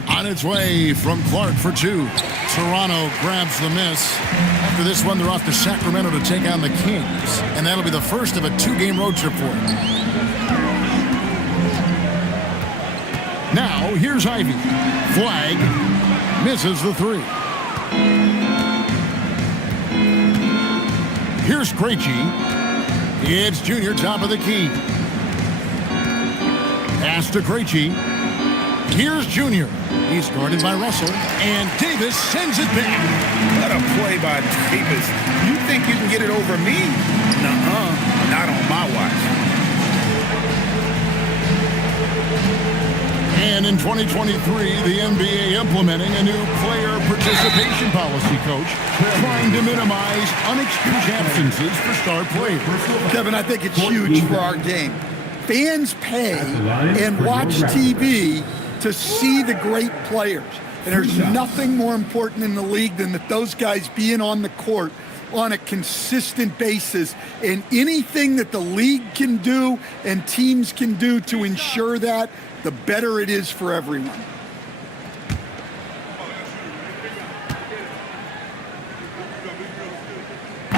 On its way from Clark for two. Toronto grabs the miss. After this one, they're off to Sacramento to take on the Kings. And that'll be the first of a 2-game road trip for them. Now, here's Ivy. Flag. Misses the three. Here's Krejci. It's Junior top of the key. Pass to Krejci. Here's Junior. He's guarded by Russell. And Davis sends it back. What a play by Davis. You think you can get it over me? Nuh-uh. Not on my watch. And in 2023, the NBA implementing a new player participation policy, Coach, trying to minimize unexcused absences for star players. Kevin, I think it's huge for our game. Fans pay and watch TV to see the great players. And there's nothing more important in the league than that those guys being on the court on a consistent basis. And anything that the league can do and teams can do to ensure that, the better it is for everyone.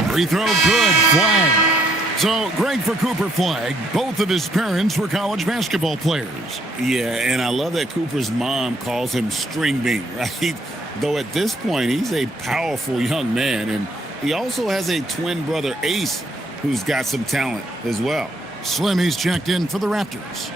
Free throw good. Flag. So, Greg, for Cooper Flag, both of his parents were college basketball players. Yeah, and I love that Cooper's mom calls him String Bean, right? Though at this point, he's a powerful young man, and he also has a twin brother, Ace, who's got some talent as well. Slim, he's checked in for the Raptors.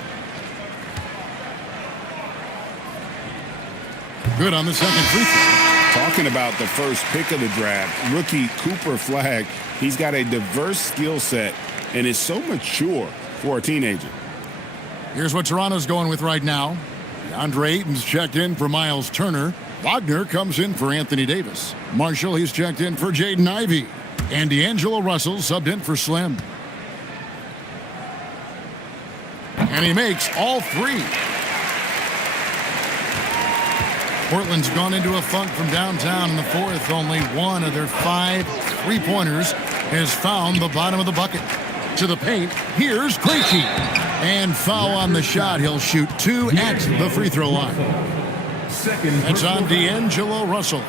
Good on the second free throw. Talking about the first pick of the draft, rookie Cooper Flag, he's got a diverse skill set and is so mature for a teenager. Here's what Toronto's going with right now. DeAndre Ayton's checked in for Miles Turner. Wagner comes in for Anthony Davis. Marshall, he's checked in for Jaden Ivey. And D'Angelo Russell subbed in for Slim. And he makes all three. Portland's gone into a funk from downtown in the fourth. Only one of their 5 3-pointers has found the bottom of the bucket. To the paint, here's Krejci. And foul on the shot. He'll shoot 2 at the free throw line. That's on D'Angelo Russell.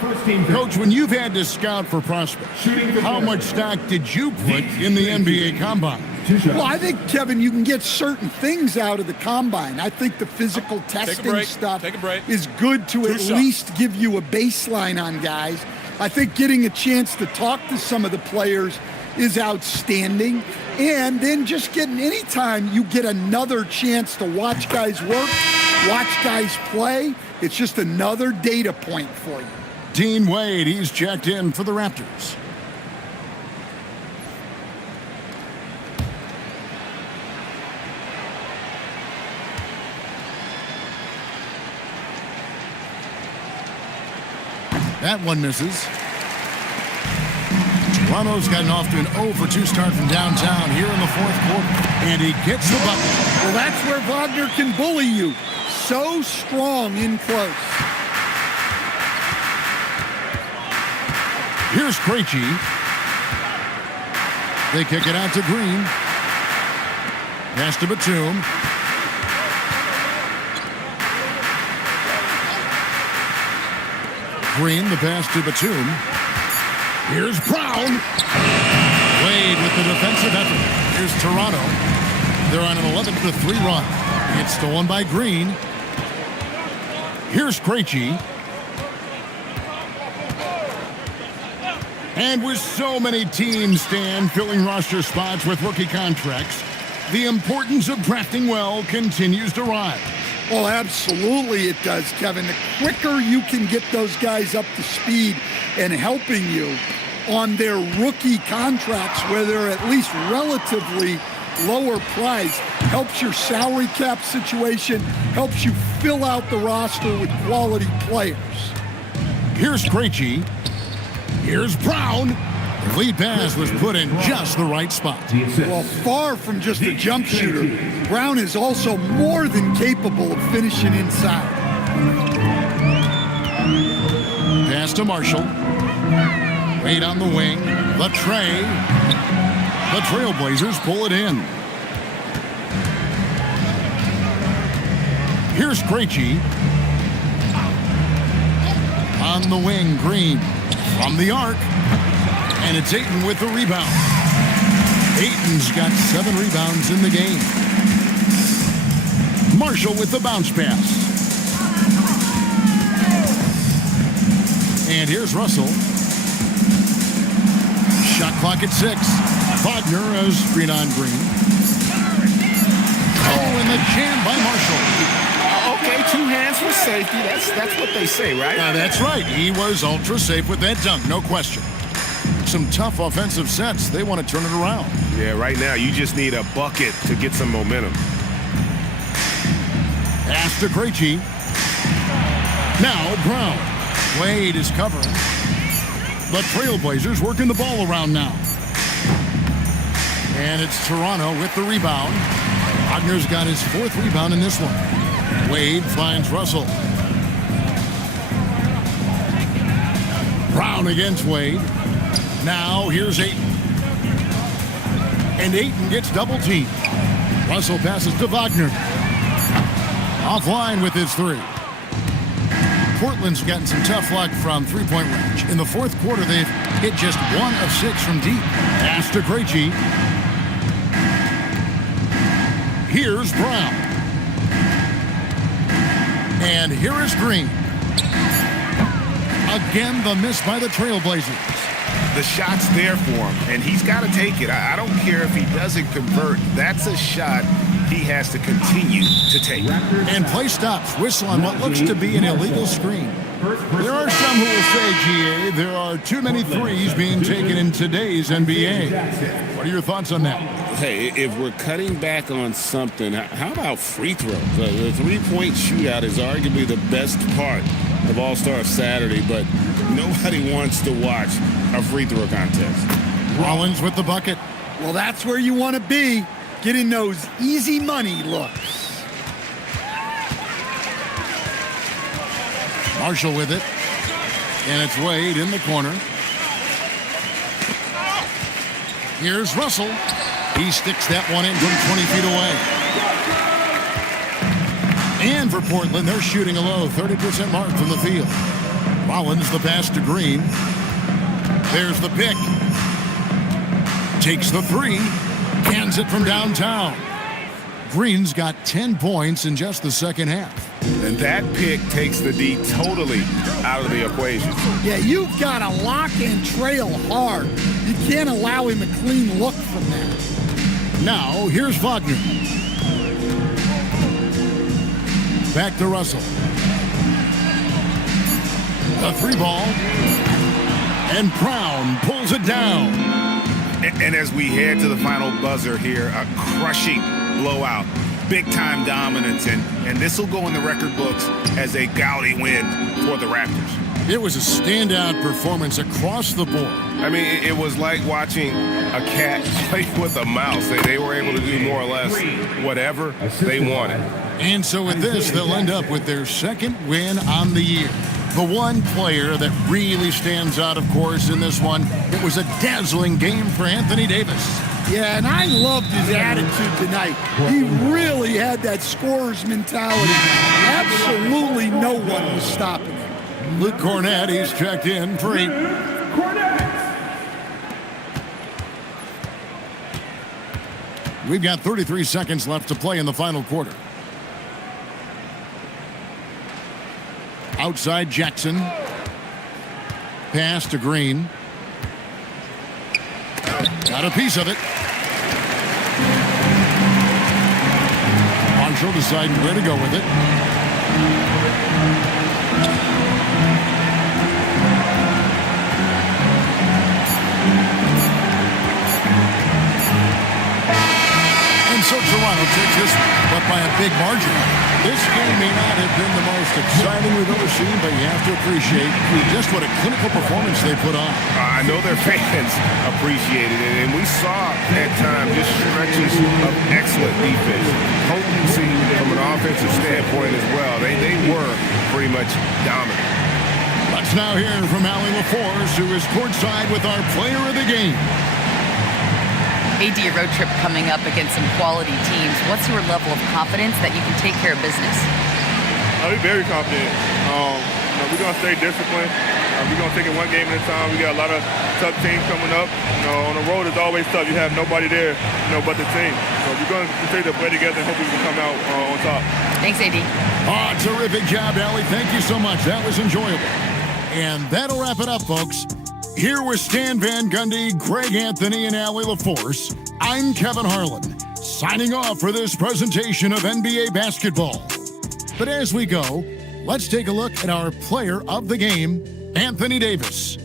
Coach, when you've had to scout for prospects, how much stock did you put in the NBA Combine? Well, I think, Kevin, you can get certain things out of the Combine. I think the physical testing stuff is good to at least give you a baseline on guys. I think getting a chance to talk to some of the players is outstanding. And then just getting anytime you get another chance to watch guys work, watch guys play, it's just another data point for you. Dean Wade, he's checked in for the Raptors. That one misses. Toronto's gotten off to an 0-for-2 start from downtown here in the fourth quarter. And he gets the bucket. Well, that's where Wagner can bully you. So strong in close. Here's Krejci. They kick it out to Green. Pass to Batum. Green, the pass to Batum. Here's Brown. Wade with the defensive effort. Here's Toronto. They're on an 11-3 run. It's stolen by Green. Here's Krejci. And with so many teams, Stan, filling roster spots with rookie contracts, the importance of drafting well continues to rise. Well, absolutely it does, Kevin. The quicker you can get those guys up to speed and helping you on their rookie contracts, where they're at least relatively lower price, helps your salary cap situation, helps you fill out the roster with quality players. Here's Krejci. Here's Brown. The lead pass was put in just the right spot. Well, far from just a jump shooter, Brown is also more than capable of finishing inside. Pass to Marshall. Wade on the wing. The tray. The Trailblazers pull it in. Here's Krejci. On the wing, Green from the arc. And it's Ayton with the rebound. Ayton's got 7 rebounds in the game. Marshall with the bounce pass. And here's Russell. Shot clock at 6. Wagner has screen on Green. Oh, and the jam by Marshall. Okay, 2 hands for safety. That's what they say, right? That's right. He was ultra safe with that dunk, no question. Some tough offensive sets. They want to turn it around. Yeah, right now you just need a bucket to get some momentum. Pass to Krejci. Now Brown. Wade is covering. The Trailblazers working the ball around now. And it's Toronto with the rebound. Wagner's got his 4th rebound in this one. Wade finds Russell. Brown against Wade. Now here's Ayton. And Ayton gets double teamed. Russell passes to Wagner. Offline with his 3. Portland's gotten some tough luck from three-point range. In the 4th quarter, they've hit just 1 of 6 from deep. Pass to Krejci. Here's Brown. And here is Green. Again, the miss by the Trailblazers. The shot's there for him, and he's got to take it. I don't care if he doesn't convert. That's a shot he has to continue to take. And play stops. Whistle on what looks to be an illegal screen. There are some who will say, GA, there are too many threes being taken in today's NBA. What are your thoughts on that? Hey, if we're cutting back on something, how about free throws? The three-point shootout is arguably the best part of All-Star Saturday, but nobody wants to watch a free throw contest. Rollins with the bucket. Well, that's where you want to be, getting those easy money looks. Marshall with it. And it's Wade in the corner. Here's Russell. He sticks that one in from 20 feet away. And for Portland, they're shooting a low 30% mark from the field. Rollins the pass to Green. There's the pick. Takes the 3. Cans it from downtown. Green's got 10 points in just the second half. And that pick takes the D totally out of the equation. Yeah, you've got to lock and trail hard. You can't allow him a clean look from that. Now, here's Wagner. Back to Russell. The 3 ball. And Brown pulls it down. And as we head to the final buzzer here, a crushing blowout, big-time dominance, and this will go in the record books as a gaudy win for the Raptors. It was a standout performance across the board. I mean, it was like watching a cat play with a mouse. They were able to do more or less whatever they wanted. And so with this, they'll end up with their 2nd win on the year. The one player that really stands out, of course, in this one, it was a dazzling game for Anthony Davis. Yeah, and I loved his attitude tonight. He really had that scorer's mentality. Absolutely no one was stopping him. Luke Cornett, he's checked in for 8. We've got 33 seconds left to play in the final quarter. Outside Jackson. Pass to Green. Got a piece of it. Marshall deciding where to go with it. And so Toronto takes this one, but by a big margin. This game may not have been the most exciting we've ever seen, but you have to appreciate just what a clinical performance they put on. I know their fans appreciated it, and we saw at times just stretches of excellent defense. Potency from an offensive standpoint as well. They were pretty much dominant. Let's now hear from Allie LaForce, who is courtside with our player of the game. AD, a road trip coming up against some quality teams. What's your level of confidence that you can take care of business? I'll be very confident. we're going to stay disciplined. We're going to take it one game at a time. We got a lot of tough teams coming up. On the road, it's always tough. You have nobody there, but the team. So we're going to continue to play together and hope we can come out on top. Thanks, AD. Oh, terrific job, Allie. Thank you so much. That was enjoyable. And that'll wrap it up, folks. Here with Stan Van Gundy, Greg Anthony, and Allie LaForce, I'm Kevin Harlan, signing off for this presentation of NBA basketball. But as we go, let's take a look at our player of the game, Anthony Davis.